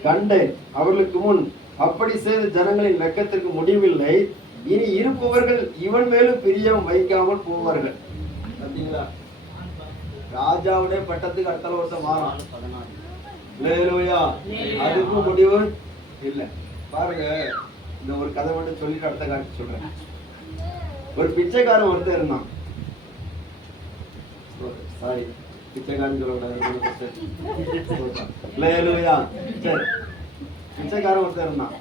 கண்டேன். அவர்களுக்கு முன் அப்படி செய்த ஜனங்களின் வெட்கத்திற்கு முடிவில்லை. இனி இருப்பவர்கள் இவன் மேலும் பிரியம் வைக்காமல் போவார்கள். அப்படிங்களா? ராஜாவுடைய பட்டத்துக்கு அடுத்த வருஷம் மாறும். அல்லேலூயா. அதுக்கும் முடிவு இல்லை. பாருங்க, இந்த ஒரு கதை மட்டும் சொல்லிட்டு அடுத்த காட்சி சொல்றேன். ஒரு பிச்சைக்காரன் ஒருத்தர் இருந்தான். சாரி, பிச்சைக்காரன் சொல்லக்கூடாது. சரி, பிச்சைக்காரன் ஒருத்தர் இருந்தான்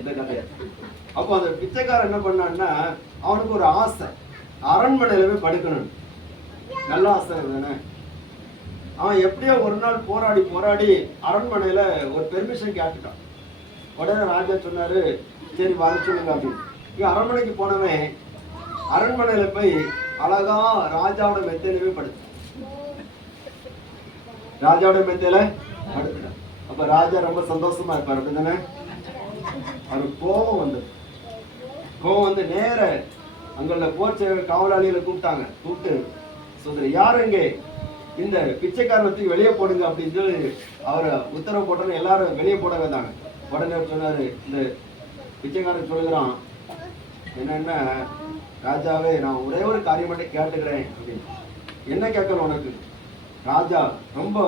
இந்த கதையை. அப்போ அந்த பிச்சைக்காரன் என்ன பண்ணான்னா, அவனுக்கு ஒரு ஆசை, அரண்மனையில போய் படுக்கணும். நல்ல ஆசை தானே. அவன் எப்படியோ ஒரு நாள் போராடி போராடி அரண்மனையில ஒரு பெர்மிஷன் கேட்டுட்டான். உடனே ராஜா சொன்னாரு, சரி வர சொல்லுங்க அப்படின்னு. இவன் அரண்மனைக்கு போனவன் அரண்மனையில போய் அழகா ராஜாவோட மெத்தையில போய் படுத்தான். ராஜாவோட மெத்தையில படுத்துட்டான். அப்ப ராஜா ரொம்ப சந்தோஷமா இருப்பார், அப்படிதானே? அவருக்கு கோபம் வந்து நேர அங்குள்ள போர் காவலாளிகளை கூப்பிட்டாங்க. கூப்பிட்டு சொல்ற, யாரு இங்கே இந்த பிச்சைக்காரனை வெளியே போடுங்க அப்படின்னு சொல்லி அவரை உத்தரவு போட்டோன்னு எல்லாரும் வெளியே போட வந்தாங்க. உடனே சொன்னாரு, இந்த பிச்சைக்காரன் சொல்லுகிறான், என்னன்னா ராஜாவே, நான் ஒரே ஒரு காரியம் மட்டும் கேட்டுக்கிறேன் அப்படின்னு. என்ன கேட்கணும் உனக்கு? ராஜா ரொம்ப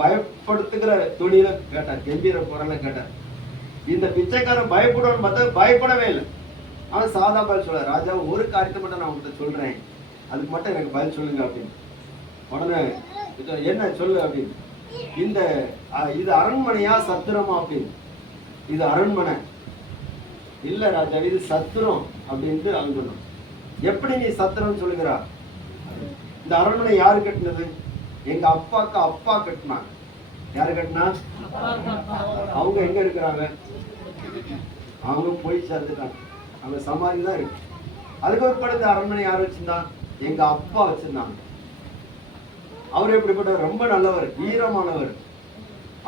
பயப்படுத்துகிற துணியில கேட்டார், கம்பீர குரல்ல கேட்டார். இந்த பிச்சைக்காரன் பயப்படுவான்னு பார்த்தா பயப்படவே இல்லை. அவன் சாதா பதில் சொல்ல, ராஜா ஒரு காரியத்தை மட்டும் நான் உங்கள்கிட்ட சொல்றேன், அதுக்கு மட்டும் எனக்கு பதில் சொல்லுங்க அப்படின்னு. உடனே என்ன சொல்லு அப்படின்னு. இது அரண்மனையா சத்திரமா அப்படின்னு. இது அரண்மனை இல்ல ராஜா, இது சத்திரம் அப்படின்ட்டு அவங்க சொன்னோம். எப்படி நீ சத்திரம் சொல்லுகிறா? இந்த அரண்மனை யாரு கட்டினது? எங்க அப்பாக்கு அப்பா கட்டினாங்க. யாரு கட்டினா? அவங்க எங்க இருக்கிறாங்க? அவங்க போய் சேர்ந்துட்டாங்க. அவங்க சமாதி தான் இருக்கு. அதுக்கு ஒரு படத்தை அரண்மனை யார் வச்சிருந்தா? எங்க அப்பா வச்சிருந்தாங்க. அவர் எப்படிப்பட்ட ரொம்ப நல்லவர், வீரமானவர்.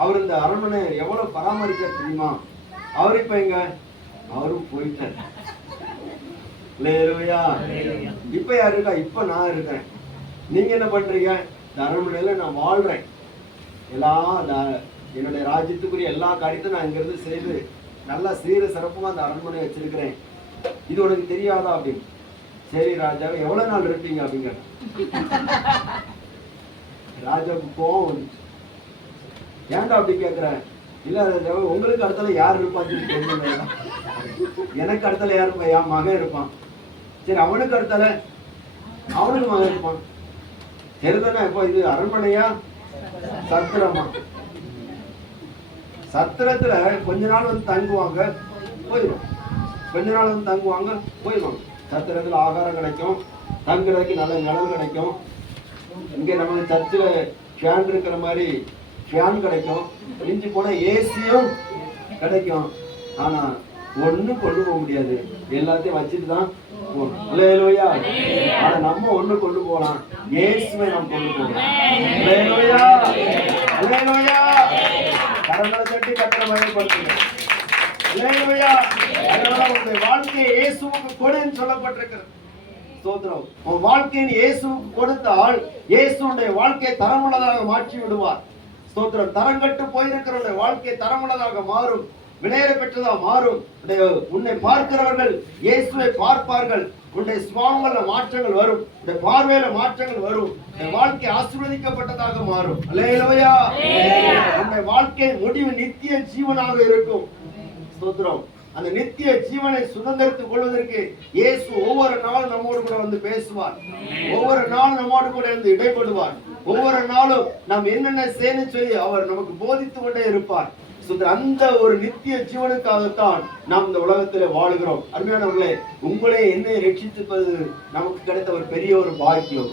அவர் இந்த அரண்மனை எவ்வளவு பராமரிக்க தெரியுமா? அவர் இப்ப எங்க? அவரும் போயிட்டார். இப்ப யாரு இருக்கா? இப்ப நான் இருக்கிறேன். நீங்க என்ன பண்றீங்க? இந்த அரண்மனையில நான் வாழ்றேன். என்னுடைய ராஜ்யத்துக்குரிய எல்லா காரியத்தையும் நான் இங்கிருந்து செய்து நல்லா சீர சிறப்புமா அந்த அரண்மனை வச்சிருக்கிறேன். இது உனக்கு தெரியாதா அப்படின்னு. சரி ராஜாவை, எவ்வளவு நாள் இருப்பீங்க அப்படிங்கிற. ராஜாவுக்கு கோவம் வந்துச்சு. ஏன்டா அப்படி கேட்கிற? இல்ல ராஜாவை, உங்களுக்கு அடுத்தால யார் இருப்பான்னு தெரியும். எனக்கு அடுத்தால யார் இருப்பா? என் மகன் இருப்பான். சரி, அவனுக்கு அடுத்தால அவனுக்கு மகன் இருப்பான். சரிதானே? இப்போ இது அரண்மனையா சத்திரமா? சத்திரத்துல கொஞ்ச நாள் வந்து தங்குவாங்க, போயிடும். கொஞ்ச நாள் வந்து தங்குவாங்க, போயிடுவாங்க. சத்திரத்துல ஆகாரம் கிடைக்கும், தங்குறதுக்கு நல்ல நிழல் கிடைக்கும். இங்க நமக்கு சர்ச்சில் ஃபேன் இருக்கிற மாதிரி ஃபேன் கிடைக்கும், மிஞ்சி போன ஏசியும் கிடைக்கும். ஆனா ஒண்ணு கொண்டு போக முடியாது, எல்லாத்தையும் வச்சுட்டு தான் போகணும். அல்லேலூயா. ஆனா நம்ம ஒண்ணு கொண்டு போகலாம், இயேசுவை நாம் கொண்டு போகலாம். அல்லேலூயா, அல்லேலூயா. கரங்களை தட்டி கர்த்தரை மகிமைப்படுத்துங்க. அல்லேலூயா. அதனால உங்களுடைய வாழ்க்கையை இயேசுவுக்கு கொடுன்னு சொல்லப்பட்டிருக்கிறது. ஸ்தோத்திரம். உன் வாழ்க்கையை இயேசுவுக்கு கொடுத்தால் இயேசுடைய வாழ்க்கையை தரமுள்ளதாக மாற்றி விடுவார். ஸ்தோத்திரம். தரங்கட்டு போயிருக்கிற வாழ்க்கை தரமுள்ளதாக மாறும், விலையேற பெற்றதா மாறும். உன்னை பார்க்கிறவர்கள் இயேசுவை பார்ப்பார்கள். உன்னுடைய சுவாமங்கள்ல மாற்றங்கள் வரும், உன்னுடைய பார்வையில மாற்றங்கள் வரும், வாழ்க்கை ஆசீர்வதிக்கப்பட்டதாக மாறும். அல்லேலூயா. உன்னுடைய வாழ்க்கை முடிவு நித்திய ஜீவனாக இருக்கும். ஸ்தோத்திரம். அந்த நித்திய ஜீவனை சுதந்திரத்துக் கொள்வதற்கு இயேசு ஒவ்வொரு நாளும் நம்மோடு கூட வந்து பேசுவார். ஒவ்வொரு நாளும் நம்மோடு கூட இருந்து இடைப்படுவார். ஒவ்வொரு நாளும் நாம் என்னென்ன செய்யணும் சொல்லி அவர் நமக்கு போதித்து கொண்டே இருப்பார். அந்த ஒரு நித்திய ஜீவனுக்காகத்தான் நாம் இந்த உலகத்துல வாழுகிறோம். அருமையானவர்களே, உங்களே என்னை ரட்சித்துப்பது நமக்கு கிடைத்த ஒரு பெரிய ஒரு பாக்கியம்.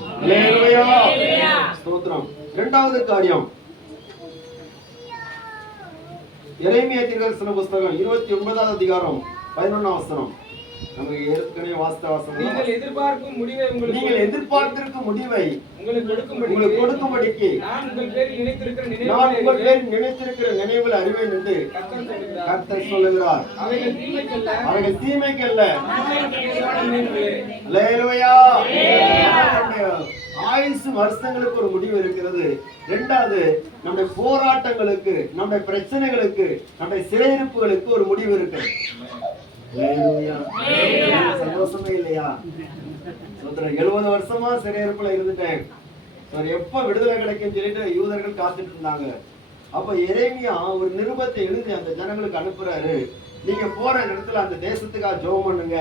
ஸ்தோத்திரம். இரண்டாவது காரியம், எரேமியா தீர்க்கதரிசன புத்தகம் 29வது அதிகாரம் 11ஆம் வசனம். நமக்கு ஏற்கனவே வாஸ்தவாசம் நீங்கள் எதிர்பார்க்கும் முடிவை நீங்கள் எதிர்பார்த்திருக்கும் முடிவை உங்களுக்கு கொடுக்கும்படிக்கு நான் உங்கள் பேரில் நினைத்திருக்கிற நினைவில் அறிவேன் என்று கர்த்தர் சொல்லுகிறார். அவைகள் தீமைக்கல்ல. அல்லேலூயா. ஆயுசு வருஷங்களுக்கு ஒரு முடிவு இருக்கிறது. இரண்டாவது, நம்முடைய போராட்டங்களுக்கு, நம்முடைய பிரச்சனைகளுக்கு, நம்முடைய சிறையிருப்புகளுக்கு ஒரு முடிவு இருக்கு. சந்தோஷமே இல்லையா? 70 வருஷமா சிறையிருப்புல இருந்துட்டேன், எப்ப விடுதலை கிடைக்கும் சொல்லிட்டு யூதர்கள் காத்துட்டு இருந்தாங்க. அப்ப எரேமியா ஒரு நிருபத்தை எழுதி அந்த ஜனங்களுக்கு அனுப்புறாரு. நீங்க போற இடத்துல அந்த தேசத்துக்காக ஜெபம் பண்ணுங்க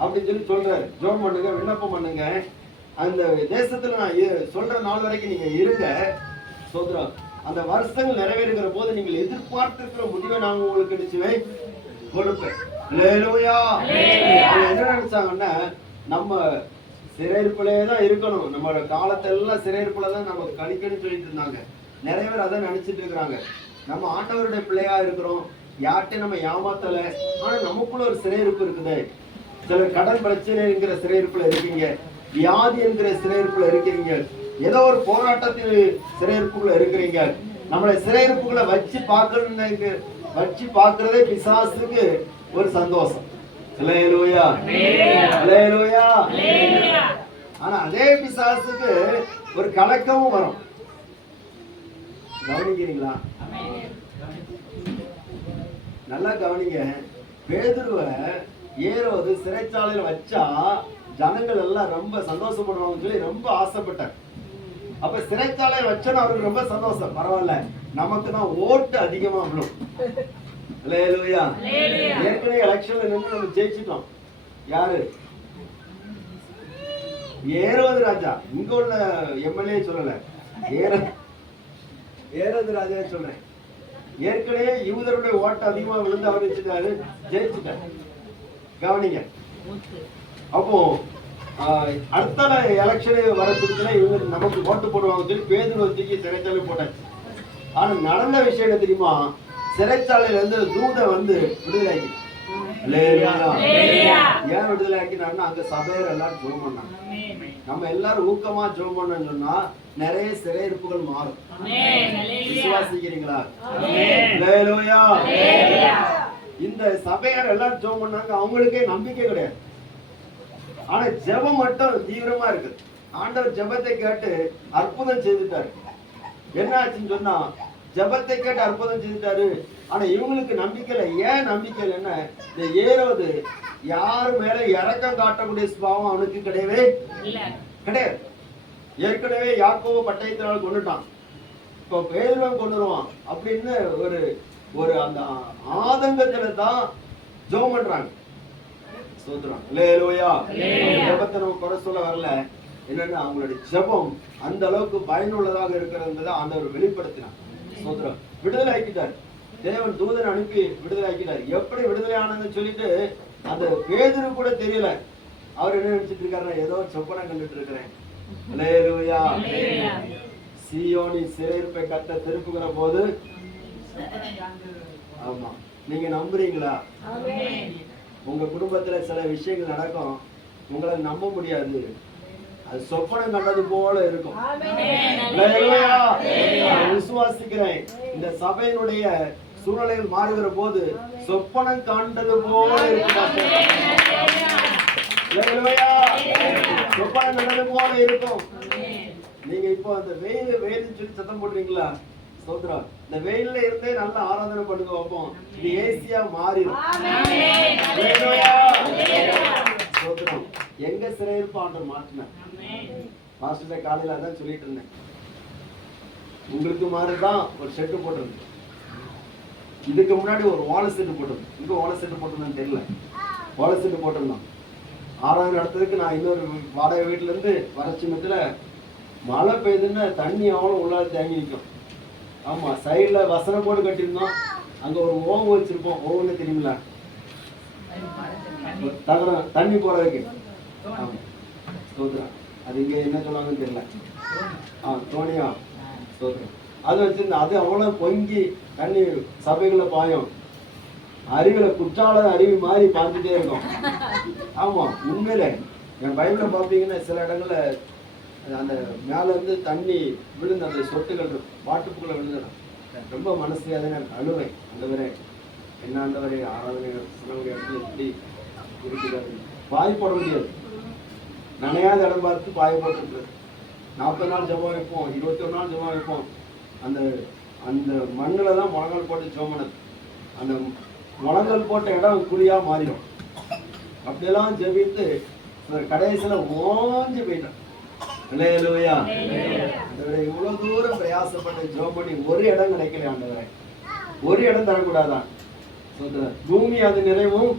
அப்படின்னு சொல்லி சொல்றாரு. ஜெபம் பண்ணுங்க, விண்ணப்பம் பண்ணுங்க. அந்த தேசத்துல நான் சொல்ற நாள் வரைக்கும் நீங்க இருங்க. சோதரம், அந்த வருஷங்கள் நிறைவேறுகிற போது நீங்கள் எதிர்பார்த்திருக்கிற முடிவை நான் உங்களுக்கு நிச்சயமே கொடுப்பேன். அல்லேலூயா. என்ன நினைச்சாங்கன்னா, நம்ம சிறையிருப்புலயே தான் இருக்கணும், நம்மளோட காலத்தை எல்லாம் சிறையிருப்புல தான் நம்ம கழிக்கணும்னு சொல்லிட்டு இருந்தாங்க. நிறைய பேர் அதான் நினைச்சிட்டு இருக்கிறாங்க. நம்ம ஆண்டவருடைய பிள்ளையா இருக்கிறோம், யார்கிட்டையும் நம்ம ஏமாத்தல. ஆனா நமக்குள்ள ஒரு சிறையிருப்பு இருக்குது. சிலர் கடன் பிரச்சனை என்கிற சிறையிருப்புல இருக்கீங்க, வியாதி என்கிற சிறையிருப்புல இருக்கிறீங்க, ஏதோ ஒரு போராட்டத்தில் சிறையிருப்புக்குள்ள இருக்கிறீங்க. நம்மளை சிறையிருப்புகளை வச்சு பார்க்கறதே பிசாசுக்கு ஒரு சந்தோஷம். அல்லேலூயா. அல்லேலூயா. ஆனா அதே பிசாசுக்கு ஒரு கலக்கமும் வரும். கவனிக்கிறீங்களா? நல்லா கவனிங்க. பேதுருவை ஏரோது சிறைச்சாலையில வச்சா ஜனங்கள் எல்லாம் ரொம்ப சந்தோஷப்படுவாங்கன்னு சொல்லி ரொம்ப ஆசைப்பட்டார். அப்ப சிறைச்சாலையில வச்சோன்னா அவருக்கு ரொம்ப சந்தோஷம். பரவாயில்ல, நமக்கு தான் ஓட்டு அதிகமா விழும். அல்லேலூயா. ஏற்கனவே எலெக்ஷன்ல நின்று நம்ம ஜெயிச்சிட்டோம். யாரு? ஏரோது ராஜா. இங்க உள்ள எம்எல்ஏ சொல்லல, ஏரோது ராஜாவே சொல்றேன். ஏற்கனவே யூதருடைய ஓட்டு அதிகமா விழுந்து அவர் வச்சுட்டாரு, ஜெயிச்சுட்டாரு. கவனிங்க. அப்போ அடுத்த எலெக்ஷன் வரதுக்குள்ள இவங்க நமக்கு ஓட்டு போடுவாங்க சொல்லி பேதுருவை தூக்கி சிறைச்சாலை போட்டாச்சு. ஆனா நடந்த விஷயம் என்ன தெரியுமா? சிறைச்சாலையில இருந்து தூதன் வந்து விடுதலை ஆக்கி. ஏன் விடுதலை ஆக்கினாருன்னா, அங்க சபையர் எல்லாரும் ஜெபம் பண்ணாங்க. நம்ம எல்லாரும் ஊக்கமா ஜெபம் பண்ணோம்னு சொன்னா நிறைய சிறையிருப்புகள் மாறும். விசுவாசிக்கிறீங்களா? அல்லேலூயா. இந்த சபையார் எல்லாரும் ஜெபம் பண்ணாங்க, அவங்களுக்கே நம்பிக்கை கிடையாது. ஆனா ஜெபம் மட்டும் தீவிரமா இருக்கு. ஆண்டவர் ஜெபத்தை கேட்டு அற்புதம் செய்துட்டாரு. என்ன ஆச்சுன்னு சொன்னா, ஜெபத்தை கேட்டு அற்புதம் செய்துட்டாரு. ஆனா இவங்களுக்கு நம்பிக்கையில. ஏன் நம்பிக்கை இல்லைன்னா, இந்த ஏரோது யாரு மேல இரக்கம் காட்டக்கூடிய சுபாவம் அவனுக்கு கிடையவே கிடையாது. ஏற்கனவே யாக்கோபு பட்டயத்தினால கொண்டுட்டான், இப்போ பேதுருவை கொண்டுருவான் அப்படின்னு ஒரு அந்த ஆதங்கத்துல தான் ஜெபம் பண்றாங்க. சோத்ரம். அல்லேலூயா. ஜெபத்தை நம்ம குறை சொல்ல வரல. என்னன்னா, அவங்களுடைய ஜெபம் அந்த அளவுக்கு பயனுள்ளதாக இருக்கிறது ஆண்டவர் வெளிப்படுத்தினார். சோத்ரம். விடுதலை ஆக்கிட்டார். தேவன் தூதன் அனுப்பி விடுதலை ஆக்கிட்டார். எப்படி விடுதலை ஆனதுன்னு சொல்லிட்டு அந்த பேதுரு கூட தெரியல. அவர் என்ன நினைச்சிட்டு இருக்காருன்னா, ஏதோ சொப்பனம் கண்டுட்டு இருக்கிறேன். அல்லேலூயா. சீயோனின் சிறையிருப்பை கர்த்தர் திருப்புகிற போது, ஆமா, நீங்க நம்புறீங்களா? உங்க குடும்பத்துல சில விஷயங்கள் நடக்கும், உங்களை நம்ப முடியாது. அது சொப்பனம் கண்டது போல இருக்கும். விசுவாசிக்கிறேன், இந்த சபையினுடைய சூழ்நிலைகள் மாறுகிற போது சொப்பனம் காண்டது போல இருக்கும். சொப்பனம் கண்டது போல இருக்கும். நீங்க இப்போ அந்த வெயில் சொல்லி சத்தம் போடுறீங்களா? சோத்ரம். இந்த வெயில்ல இருந்தே நல்ல ஆராதனை பண்ணுங்க. வைப்போம், இது ஏசியா மாறிடும். சோத்ரம். எங்க சிறையிருப்பு ஆண்டவர் மாற்றினார். மாஸ்டர் காலையில அதான் சொல்லிட்டு இருந்தேன். உங்களுக்கு மாதிரிதான் ஒரு ஷெட்டு போட்டிருந்து, இதுக்கு முன்னாடி ஒரு வாழை செட்டு போட்டிருந்தோம். இங்க வாழை செட்டு போட்டிருந்தான்னு தெரியல, வாழை செட்டு போட்டிருந்தோம். ஆறாவது இடத்துக்கு நான் இன்னொரு வாடகை வீட்டுல இருந்து வர சின்னத்துல மழை பெய்யுதுன்னா தண்ணி அவ்வளோ உள்ளாத தேங்கி நிற்கும். ஆமா, சைட்ல வசனம் போட்டு கட்டியிருந்தோம். அங்க ஒரு ஓவன் வச்சிருப்போம். ஓவன்னு தெரியுங்களா? தகரம் தண்ணி போறதுக்கு. ஆமா, ஸ்தோத்திரம். அது இங்க என்ன சொல்லுவாங்கன்னு தெரியல. தோணியா? ஸ்தோத்திரம். அது வச்சிருந்தேன். அது அவ்வளவு பொங்கி தண்ணி சபைகளை பாயும். அறிவுல குற்றால அருவி மாதிரி பார்த்துட்டே இருக்கும். ஆமா, உண்மையில என் பைபிள பாப்பீங்கன்னா சில இடங்கள்ல அந்த மேல இருந்து தண்ணி விழுந்து அந்த சொட்டுகள் வாட்டுப்புக்குள்ள விழுந்துடும். ரொம்ப மனசு வேதனை, அழுவை. ஆண்டவரே, என்ன ஆண்டவரே, ஆராதனை சொன்னவங்க இடத்துல எப்படி இருக்கிறது. பாய் போட முடியாது, நனையாத இடம் பார்த்து பாய் போட்டுருக்குறது. 40 நாள் ஜெபம் வைப்போம், 21 நாள் ஜெபம் வைப்போம். அந்த அந்த மண்ணில் தான் முழங்கால் போட்டு ஜெபம். அந்த முழங்கால் போட்ட இடம் குழியா மாறிடும். அப்படியெல்லாம் ஜெபித்து கடைசியில ஓஞ்சு போயிட்டான். அல்லேலூயா. ஆண்டவரே, இவ்வளவு தூரம் பிரயாசப்பட்டு ஜெபம் பண்ணி ஒரு இடம் கிடைக்கல. ஆண்டவரே, ஒரு இடம் தரக்கூடாதான். பூமி அது நிறைவும்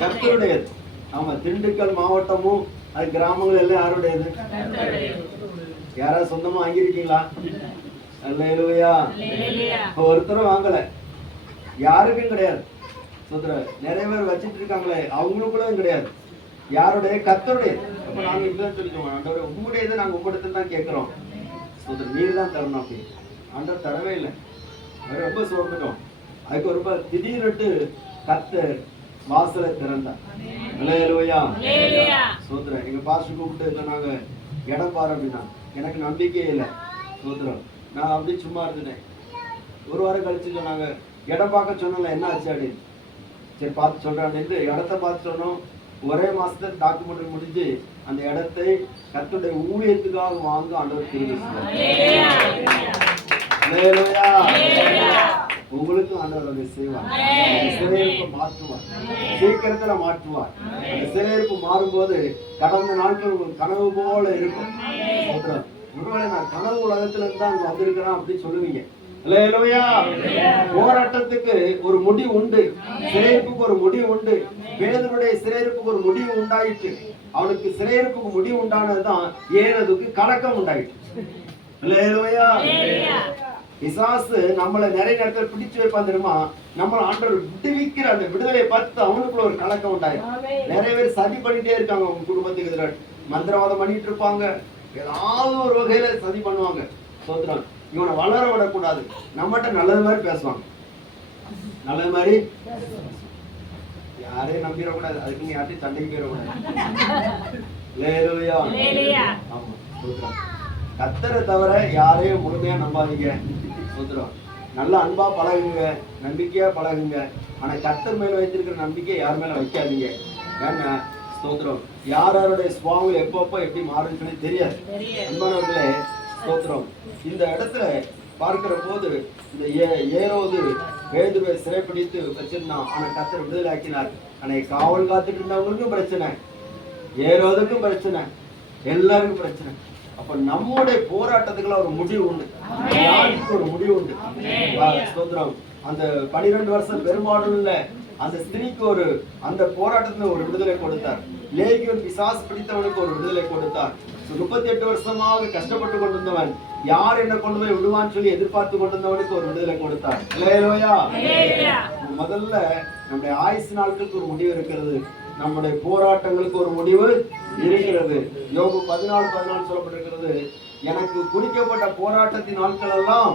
கர்த்தருடையது. ஆமா, திண்டுக்கல் மாவட்டமும் அது கிராமங்கள் எல்லாம் யாருடையது? யாராவது சொந்தமா வாங்கியிருக்கீங்களா? அல்லேலூயா. இப்ப ஒருத்தரும் வாங்கல, யாருக்கும் கிடையாது. நிறைய பேர் வச்சிட்டு இருக்காங்களே, அவங்களுக்குள்ள கிடையாது. யாருடைய? கர்த்தருடையது. அப்ப நாங்க இப்பதான் சொல்லிக்கோங்க, ஆண்டவரே உங்களுடையதை நாங்க உங்களிடத்துல தான் கேட்கிறோம். நீர் தான் தரணும். அப்படி ஆண்டவர் தரவே இல்லை. ரொம்ப சோர்ந்துட்டோம். அதுக்கு ஒரு திடீர்னு கர்த்தர் வாசலை திறந்தார். அல்லேலூயா. சோத்திரம். எங்க பாஸ்டர் கூப்பிட்டு சொன்னாங்க, இடம் பாரு அப்படின்னா. எனக்கு நம்பிக்கையே இல்லை. சோத்திரம். நான் அப்படி சும்மா இருந்துட்டேன். ஒரு வாரம் கழிச்சு சொன்னாங்க, இடம் பார்க்க சொன்னல, என்ன ஆச்சு அப்படின்னு. சரி பார்த்து சொல்றான்னு இடத்த பார்த்து சொன்னோம். ஒரே மாசத்துல டாக்குமெண்ட் முடிஞ்சு அந்த இடத்தை கர்த்தருடைய ஊழியத்துக்காக வாங்க ஆண்டவர் தெரிவித்தார். உங்களுக்கும் ஆண்டவர் அதை செய்வார். சிறையிருப்பு மாற்றுவார், சீக்கிரத்துல மாற்றுவார். அந்த சிறையிருப்பு மாறும்போது கடந்த நாட்கள் உங்களுக்கு கனவு போல இருக்கும். ஒருவேளை நான் கனவு உலகத்துல இருந்து தான் வந்திருக்கிறேன் அப்படின்னு சொல்லுவீங்க. போராட்டத்துக்கு ஒரு முடிவு உண்டு, சிறையிருப்புக்கு ஒரு முடிவு உண்டு. பேதுருடைய சிறையிருப்புக்கு ஒரு முடிவு உண்டாயிற்று. அவனுக்கு சிறையிருப்புக்கு முடிவு உண்டானதுதான் ஏறதுக்கு கலக்கம் உண்டாயிற்று. பிசாசு நம்மளை நிறைய நேரத்தில் பிடிச்சு வைப்பான் தெரியுமா? நம்மளை ஆண்டவர் விடுவிக்கிற அந்த விடுதலை பார்த்து அவனுக்குள்ள ஒரு கலக்கம் உண்டாயிருக்கு. நிறைய பேர் சதி பண்ணிட்டே இருக்காங்க. உங்க குடும்பத்துக்கு எதிராக மந்திரவாதம் பண்ணிட்டு இருப்பாங்க, ஏதாவது ஒரு வகையில சதி பண்ணுவாங்க. சோத்திரம். இவனை வளர விடக்கூடாது, நம்மகிட்ட நல்லது மாதிரி பேசுவாங்க. நல்லது மாதிரி யாரையும் நம்பிடக்கூடாது, அதுக்கு யார்ட்டையும் சண்டைக்கு போயிடக்கூடாது. ஆமா, சோத்திரம். கர்த்தரை தவிர யாரையும் முழுமையா நம்பாதீங்க. சோத்திரம். நல்ல அன்பா பழகுங்க, நம்பிக்கையா பழகுங்க. ஆனா கர்த்தர் மேல வைத்திருக்கிற நம்பிக்கையை யார் மேல வைக்காதீங்க. ஏன்னா ஸ்தோத்திரம், யாருடைய சுவாமிகள் எப்பப்ப எப்படி மாறுன்னு சொல்லி தெரியாது. அன்பானவர்களே, ஸ்தோத்திரம். இந்த இடத்துல பார்க்கிற போது இந்த ஏரோது பேதுருவை சிறைப்பிடித்து வச்சிருந்தான். ஆனா கர்த்தர் விடுதலை ஆக்கினார். ஆனா காவல் காத்துட்டு இருந்தவங்களுக்கும் பிரச்சனை, ஏரோதுக்கும் பிரச்சனை, எல்லாருக்கும் பிரச்சனை. அப்ப நம்முடைய போராட்டத்துக்குள்ள ஒரு முடிவு உண்டு, ஒரு முடிவு உண்டு. ஸ்தோத்திரம். அந்த 12 வருஷம் பெரும்பாடுள்ள அந்த ஸ்திரீக்கு ஒரு அந்த போராட்டத்துல ஒரு விடுதலை கொடுத்தார். லேகியோன் பிசாசு பிடித்தவனுக்கு ஒரு விடுதலை கொடுத்தார். 38 வருஷமாக கஷ்டப்பட்டு கொண்டிருந்தவன், யார் என்ன கொண்டு போய் விடுவான்னு சொல்லி எதிர்பார்த்து கொண்டிருந்தவனுக்கு ஒரு விடுதலை கொடுத்தார். முதல்ல நம்முடைய ஆயுசு நாட்களுக்கு ஒரு முடிவு இருக்கிறது, நம்முடைய போராட்டங்களுக்கு ஒரு முடிவு இருக்கிறது. யோபு 14:14 சொல்லப்பட்டிருக்கிறது, எனக்கு குறிக்கப்பட்ட போராட்டத்தின் நாட்கள் எல்லாம்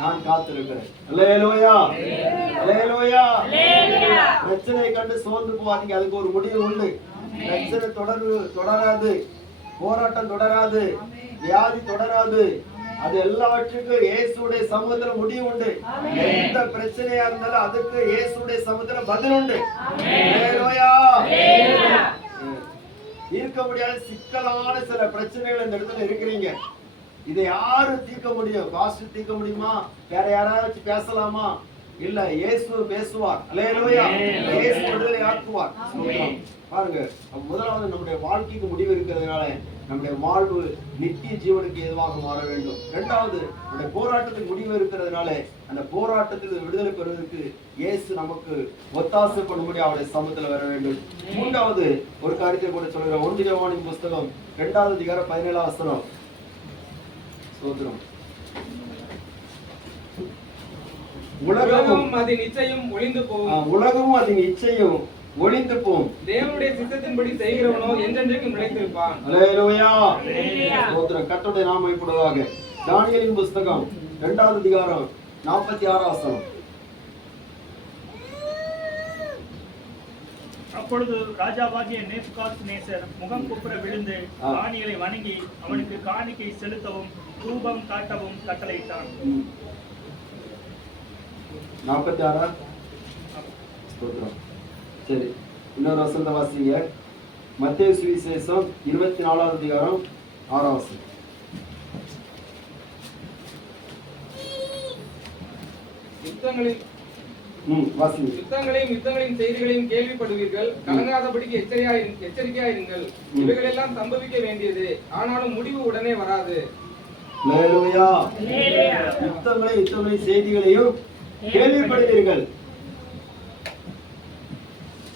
நான் காத்திருக்கிறேன். அல்லேலூயா, அல்லேலூயா. பிரச்சனை கண்டு சோர்ந்து போவாதீங்க, அதுக்கு ஒரு முடிவு உண்டு. பிரச்சனை தொடராது, போராட்டம் தொடராது, வியாதி தொடராது. அது எல்லாவற்றுக்கும் இயேசுடைய சமூகத்துல முடிவு உண்டு. எந்த பிரச்சனையா இருந்தாலும் அதுக்கு இயேசுடைய சமூகத்துல பதில் உண்டு. தீர்க்க முடியாத சிக்கலான சில பிரச்சனைகள் இந்த இடத்துல இருக்கிறீங்க. இதை யாரு தீர்க்க முடியும்? பாஸ்டர் தீர்க்க முடியுமா? வேற யாராச்சும் பேசலாமா? இல்ல, இயேசு பேசுவார். அல்லேலூயா. இயேசு விடுதலை ஆக்குவார். பாருங்க, முதலாவது நம்முடைய வாழ்க்கைக்கு முடிவு இருக்கிறதுனால நம்முடைய வாழ்வு நித்திய ஜீவனுக்கு எதுவாக மாற வேண்டும். இரண்டாவது, நம்முடைய போராட்டத்துக்கு முடிவு இருக்கிறதுனால அந்த போராட்டத்தில் விடுதலை பெறுவதற்கு இயேசு நமக்கு ஒத்தாசை பண்ணும்படி அவருடைய சமூகத்தில் வர வேண்டும். மூன்றாவது ஒரு காரியத்தை கூட சொல்கிறேன். 1 யோவானின் புஸ்தகம் 2வது அதிகாரம் 17ஆம் வசனம். உலகமும் அதன் இச்சையும் ஒளிந்து போகும். உலகமும் அதன் இச்சையும் ஒளிந்து போகும். தேவனுடைய சித்தத்தின்படி செய்கிறவனோ என்றென்றைக்கும் நிலைத்திருப்பான். அல்லேலூயா. ஸ்தோத்திரம். கர்த்தருடைய நாமம் மகிமைப்படுவதாக. தானியேலின் புஸ்தகம் 2வது அதிகாரம் 46ஆம் வசனம். அப்பொழுது ராஜாவாகிய நேபுகாத்நேசர் முகம் குப்புற விழுந்து தானியேலை வணங்கி அவனுக்கு காணிக்கை செலுத்தவும் தூபம் காட்டவும் கட்டளையிட்டான். 46. சரி, இன்னொரு வசனத்தை வாசிங்க. மத்தேயு சுவிசேஷம் 24வது அதிகாரம் 6வது வசனம். யுத்தங்களையும் செய்திகளையும் கேள்விப்படுவீர்கள். கலங்காதபடிக்கு எச்சரிக்கையாயிருங்கள். இவைகளெல்லாம் சம்பவிக்க வேண்டியது, ஆனாலும் முடிவு உடனே வராது. யுத்தங்களையும் செய்திகளையும் கேள்விப்படுவீர்கள்.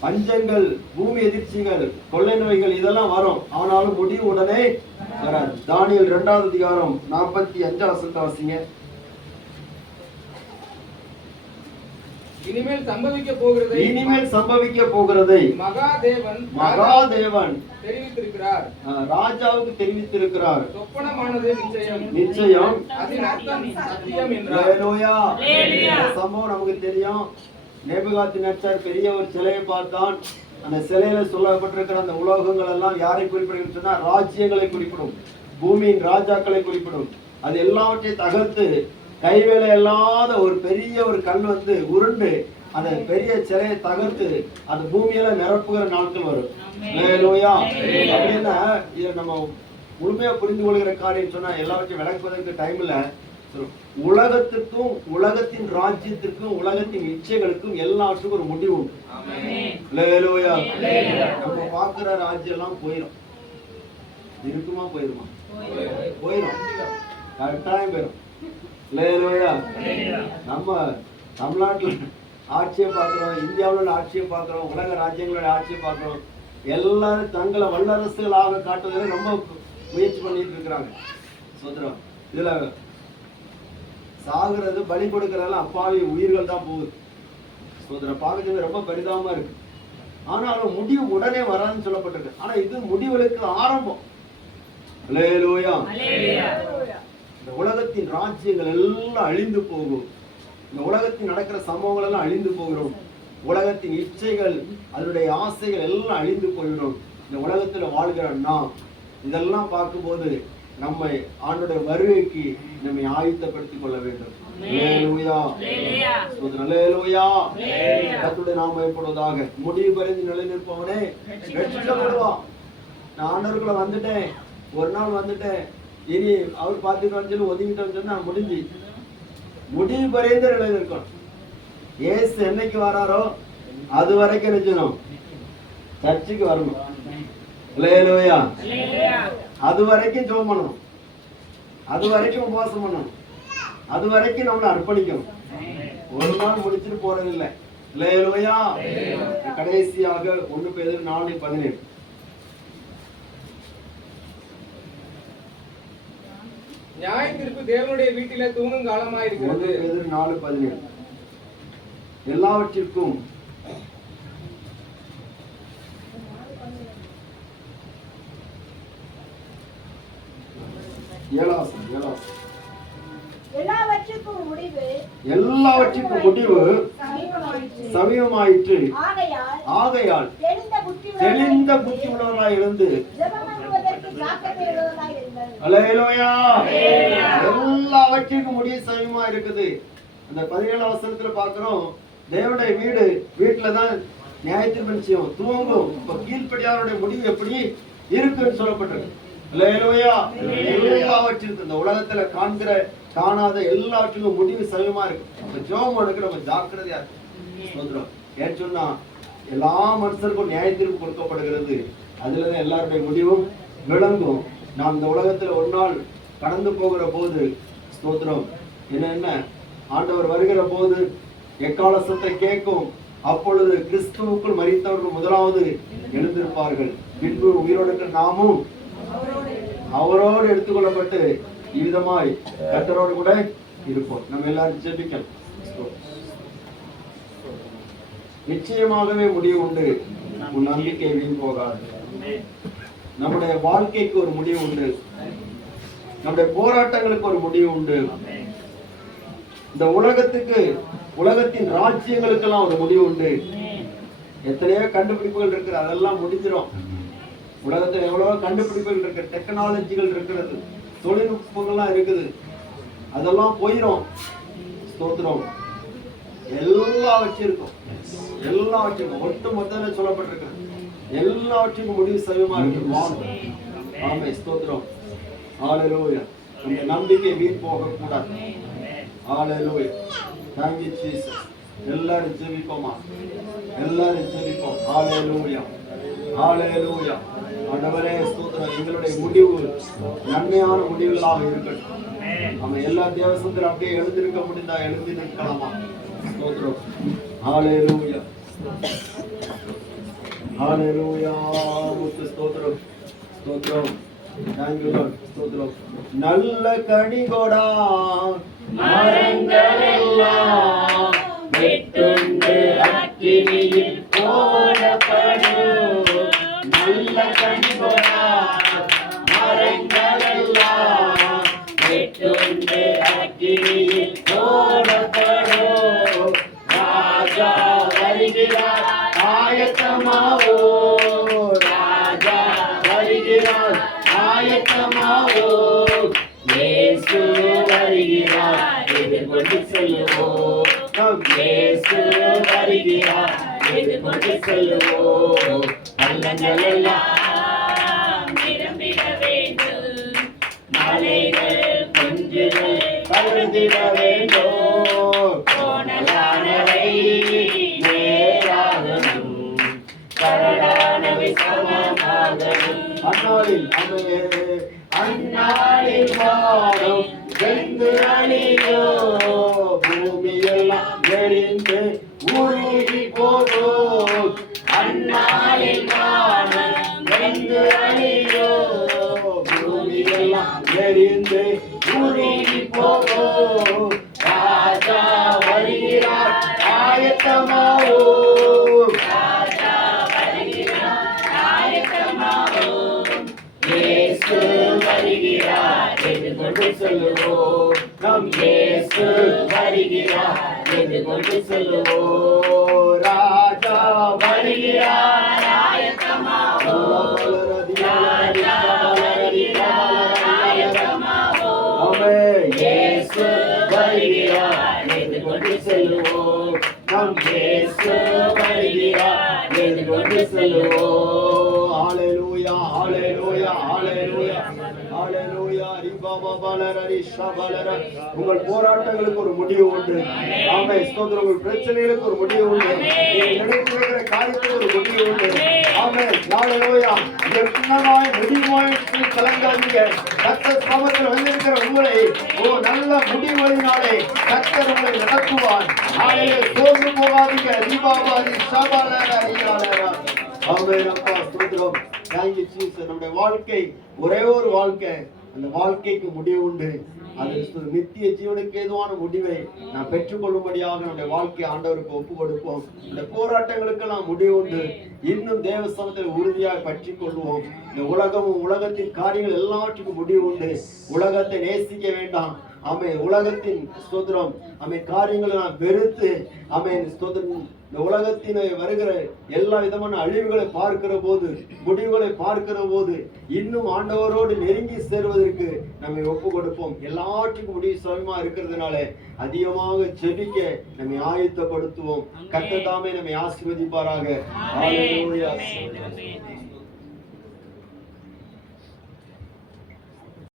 பஞ்சங்கள், பூமி எதிர்ச்சிகள், கொள்ளை நோய்கள் இதெல்லாம் வரும், ஆனாலும் முடிவு உடனே வராது. தானியேல் 2வது அதிகாரம் 45வது வசனத்தை வாசிங்க. இனிமேல் சம்பவிக்க போகிறதை மகாதேவன் தெரிவித்திருக்கிறார், ராஜாவுக்கு தெரிவித்திருக்கிறார். சொப்பனமானது நிச்சயம், அதன் அர்த்தம் சத்தியம் என்றார். சம்பவம் நமக்கு தெரியும். நேபுகாத்நேச்சர் பெரிய ஒரு சிலையை பார்த்தான். அந்த சிலையில சொல்லப்பட்டிருக்கிற அந்த உலோகங்கள் எல்லாம் யாரை குறிப்பிடும் சொன்னா ராஜ்யங்களை குறிப்பிடும், பூமியின் ராஜாக்களை குறிப்பிடும். அது எல்லாவற்றையும் தகர்த்து கைவேலை இல்லாத ஒரு பெரிய ஒரு கல் வந்து உருண்டு அந்த பெரிய சிலையை தகர்த்து அந்த பூமியில நிரப்புகிற நாட்கள் வரும். அப்படின்னா இதை நம்ம முழுமையா புரிந்து கொள்கிற காரியம் சொன்னா எல்லாவற்றையும் விளக்குவதற்கு டைம் இல்ல. உலகத்துக்கும் உலகத்தின் ராஜ்யத்திற்கும் உலகத்தின் இச்சைகளுக்கும் எல்லாத்துக்கும் ஒரு முடிவு உண்டு. நம்ம பாக்குற ராஜ்யம் எல்லாம் போயிடும். இருக்குமா? போயிருமா? போயிடும், கட்டாயம் போயிடும். நம்ம தமிழ்நாட்டுல ஆட்சியை பார்க்கிறோம், இந்தியாவுல ஆட்சியை பார்க்கிறோம், உலக ராஜ்யங்களோட ஆட்சியை பார்க்கிறோம். எல்லாரும் தங்களை வல்லரசுகளாக காட்டுவதில் ரொம்ப முயற்சி பண்ணிட்டு இருக்கிறாங்க. சோதரம் இதுல சாகுறது, பலி கொடுக்கறதெல்லாம் அப்பாவி உயிர்கள் தான் போகுது. சோதரம் பார்க்கறது ரொம்ப பரிதாபமா இருக்கு. ஆனாலும் முடிவு உடனே வராதுன்னு சொல்லப்பட்டிருக்கு. ஆனா இது முடிவுகளுக்கு ஆரம்பம். இந்த உலகத்தின் ராஜ்யங்கள் எல்லாம் அழிந்து போகும். இந்த உலகத்தில் நடக்கிற சம்பவங்கள் எல்லாம் அழிந்து போகிறோம். உலகத்தின் இச்சைகள், அதனுடைய ஆசைகள் எல்லாம் அழிந்து போயிடும். இந்த உலகத்துல வாழ்கிற நாம் இதெல்லாம் பார்க்கும்போது நம்மை ஆண்டோடைய வருகைக்கு நம்மை ஆயத்தப்படுத்திக் கொள்ள வேண்டும். கர்த்தருடைய நாமம் ஏற்படுவதாக. முடிவு பறிந்து நிலைநிற்பவனே ரட்சிக்கப்படுவான். நான் ஆண்டவருக்குள்ள வந்துட்டேன், ஒரு நாள் வந்துட்டேன், இனி அவர் பார்த்துட்டு சொல்லி ஒதுங்கிட்டோம்னு சொன்னா முடிஞ்சு. முடிவு பறிந்து நிலைநிற்கணும். ஏசு என்னைக்கு வராரோ அது வரைக்கும் நினைச்சணும் சர்ச்சுக்கு வரணும். அது வரைக்கும் ஜெபம் பண்ணணும், அது வரைக்கும் உபவாசம் பண்ணணும், அது வரைக்கும் நம்மளை அர்ப்பணிக்கணும். ஒரு நாள் முடிச்சுட்டு போறதில்லை. கடைசியாக 1 பேதுரு 4:17. நியாயத்திற்கு தேவனுடைய வீட்டிலே தூங்கும் காலமாயிருக்கிறது. 1 பேதுரு 4:17. எல்லாவற்றிற்கும் எல்லாவற்றிற்கும் முடிவு சமீபமாயிற்று. ஆகையால் தெளிந்த புத்தி உள்ளவர்களாய் இருந்து எல்லாவற்றிற்கும் முடிவு சமீபமா இருக்குது. அந்த 17 வசனத்துல பாக்குறோம், தேவனுடைய வீட்டுலதான் நியாயத்தின் நிச்சயம் தூங்கும். இப்ப கீழ்ப்படியாருடைய முடிவு எப்படி இருக்குன்னு சொல்லப்பட்டிருக்கு. எல்லாவற்றிற்கும் இந்த உலகத்துல காண்கிற காணாத எல்லாவற்றுக்கும் முடிவு சமயமா இருக்கு. அப்ப ஜெபம் எடுக்க நம்ம ஜாக்கிரதையா இருக்கு. ஏன்னு சொன்னா எல்லா மனுஷருக்கும் நியாயத்திற்கு கொடுக்கப்படுகிறது. அதுலதான் எல்லாருடைய முடிவும் விளங்கும். நாம் இந்த உலகத்துல ஒரு நாள் கடந்து போகிற போது ஸ்தோத்திரம் என்ன ஆண்டவர் வருகிற போது எக்கால சத்தம் கேட்கும். அப்பொழுது கிறிஸ்துவுக்குள் மரித்தவர்கள் முதலாவது எழுந்திருப்பார்கள். பின்பு உயிரோடு நாமும் அவரோடு எடுத்துக்கொள்ளப்பட்டு இவ்விதமாய் கர்த்தரோடு கூட இருப்போம். நம்ம எல்லாரும் ஜெபிக்கலாம். நிச்சயமாகவே முடிவு உண்டு. உன் நம்பிக்கை வீண் போகாது. நம்முடைய வாழ்க்கைக்கு ஒரு முடிவு உண்டு. நம்முடைய போராட்டங்களுக்கு ஒரு முடிவு உண்டு. இந்த உலகத்துக்கு, உலகத்தின் ராஜ்யங்களுக்கெல்லாம் ஒரு முடிவு உண்டு. எத்தனையோ கண்டுபிடிப்புகள் இருக்கு, அதெல்லாம் முடிஞ்சிடும். உலகத்துல எவ்வளவோ கண்டுபிடிப்புகள் இருக்கு, டெக்னாலஜிகள் இருக்கிறது, தொழில்நுட்பங்கள்லாம் இருக்குது, அதெல்லாம் போயிடும். ஸ்தோத்திரம். எல்லாம் வச்சிருக்கோம், எல்லாம் வச்சிருக்கோம். ஒட்டு மொத்தம் சொல்லப்பட்டிருக்கு, எல்லாவற்றுக்கும் முடிவு சமயமா இருக்கு. ஆமே, ஸ்தோத்திரம். ஹalleluya. அந்த நம்பிக்கை வீண் போக கூடாது. ஹalleluya. Thank you Jesus. எல்லாரும் ஜெபிப்போமா, எல்லாரும் ஜெபிப்போம். ஹalleluya, ஹalleluya. ஆண்டவரே ஸ்தோத்திரம். எங்களுடைய முடிவு நன்மையான முடிவுகளாக இருக்கட்டும். நம்ம எல்லா தேவசத்துல அப்படியே எழுந்திருக்க முடிந்தா எழுந்து நிற்கலாமா? ஸ்தோத்திரம். ஹalleluya, ஹalleluya. ஸ்தோத்திரம், ஸ்தோத்திரம். Thank you Lord. ஸ்தோத்திரம். நல்ல கனிகொடா மரங்களெல்லாம் வெட்டுண்டு அக்கினியில் போடப்படும். நல்ல கனிகொடா மரங்களெல்லாம் வெட்டுண்டு அக்கினியில் போடப்படும். ராஜா வருகிறார், ஆயத்தமாவோ. ராஜா வருகிறார், ஆயத்தமாவோ. இயேசு வருகிறார், எதிர்கொண்டு செல்லுவோம். இயேசு வருகிறார், எதிர்கொண்டு செல்லுவோம். பள்ளங்கள் எல்லாம் நிரம்பிட வேண்டும், மலைகள் குன்றுகள் பருந்திட வேண்டும். கோணலானவை நேராகணும், கரடானவை சமமாகணும். அந்நாளில் வாழும் வெந்து அணியோ. பூமியெல்லாம் எரிந்து உருகி போகும். அந்நாளில் வாழும் வெந்து அணியோ. பூமியெல்லாம் எரிந்து உருகி போகும். ராஜா வருகிறார், ஆயத்தமாவோ. ராஜா வருகிறார், ஆயத்தமாவோ. இயேசு வருகிறார், எதிர்கொண்டு செல்லுவோம். நம் இயேசு வருகிறார், எதிர்கொண்டு செல்லுவோம். ராஜா வருகிறார், ஆயத்தமாவோ. ராஜா வருகிறார், ஆயத்தமாவோ. இயேசு வருகிறார், எதிர்கொண்டு செல்லுவோம். நம் இயேசு வருகிறார், எதிர்கொண்டு செல்லுவோம். ஹalleluya, ஹalleluya, ஹalleluya, ஹalleluya. உங்கள் போராட்டங்களுக்கு ஒரு முடிவு உண்டு. ஆமென். ஸ்தோத்திரம். உங்கள் பிரச்சனைகளுக்கு ஒரு முடிவு உண்டு. நீங்கள் நினைக்கிற காரியத்துக்கு ஒரு முடிவு உண்டு. ஆமென். ஹalleluya. எத்தனமாய் முடிவாய் கலங்காதீங்க. கர்த்தர் நாமத்தில் வந்திருக்கிற உங்களை நல்ல முடிவுகளினாலே கர்த்தர் உங்களை நடத்துவார். ஹalleluya. சோர்ந்து போகாதீங்க. தீபாவளி சபாலரா. ஆமென். அப்பா ஸ்தோத்திரம். Thank you Jesus. நம்முடைய வாழ்க்கை ஒரே ஒரு வாழ்க்கை, அந்த வாழ்க்கைக்கு முடிவு உண்டு. அது நித்திய ஜீவனுக்கு ஏதுவான முடிவை நான் பெற்றுக்கொள்ளும்படியாக நம்முடைய வாழ்க்கை ஆண்டவருக்கு ஒப்பு கொடுப்போம். இந்த போராட்டங்களுக்கெல்லாம் முடிவு உண்டு. இன்னும் தேவ சமூகத்தில் உறுதியாக பற்றி கொள்வோம். இந்த உலகமும் உலகத்தின் காரியங்கள் எல்லாவற்றுக்கும் முடிவு உண்டு. உலகத்தை நேசிக்க வேண்டாம். ஆமென். உலகத்தின் ஸ்தோத்திரம். ஆமென். காரியங்களை நான் வெறுத்து ஆமென் ஸ்தோத்திரம். இந்த உலகத்தினை வருகிற எல்லா விதமான அழிவுகளை பார்க்கிற போது, முடிவுகளை பார்க்கிற போது இன்னும் ஆண்டவரோடு நெருங்கி சேர்வதற்கு நம்மை ஒப்பு கொடுப்போம். எல்லாற்றுக்கும் முடிவு சமயமா இருக்கிறதுனால அதிகமாக ஜெபிக்க நம்மை ஆயத்தப்படுத்துவோம். கர்த்தர் தாமே நம்மை ஆசீர்வதிப்பாராக. ஹalleluya.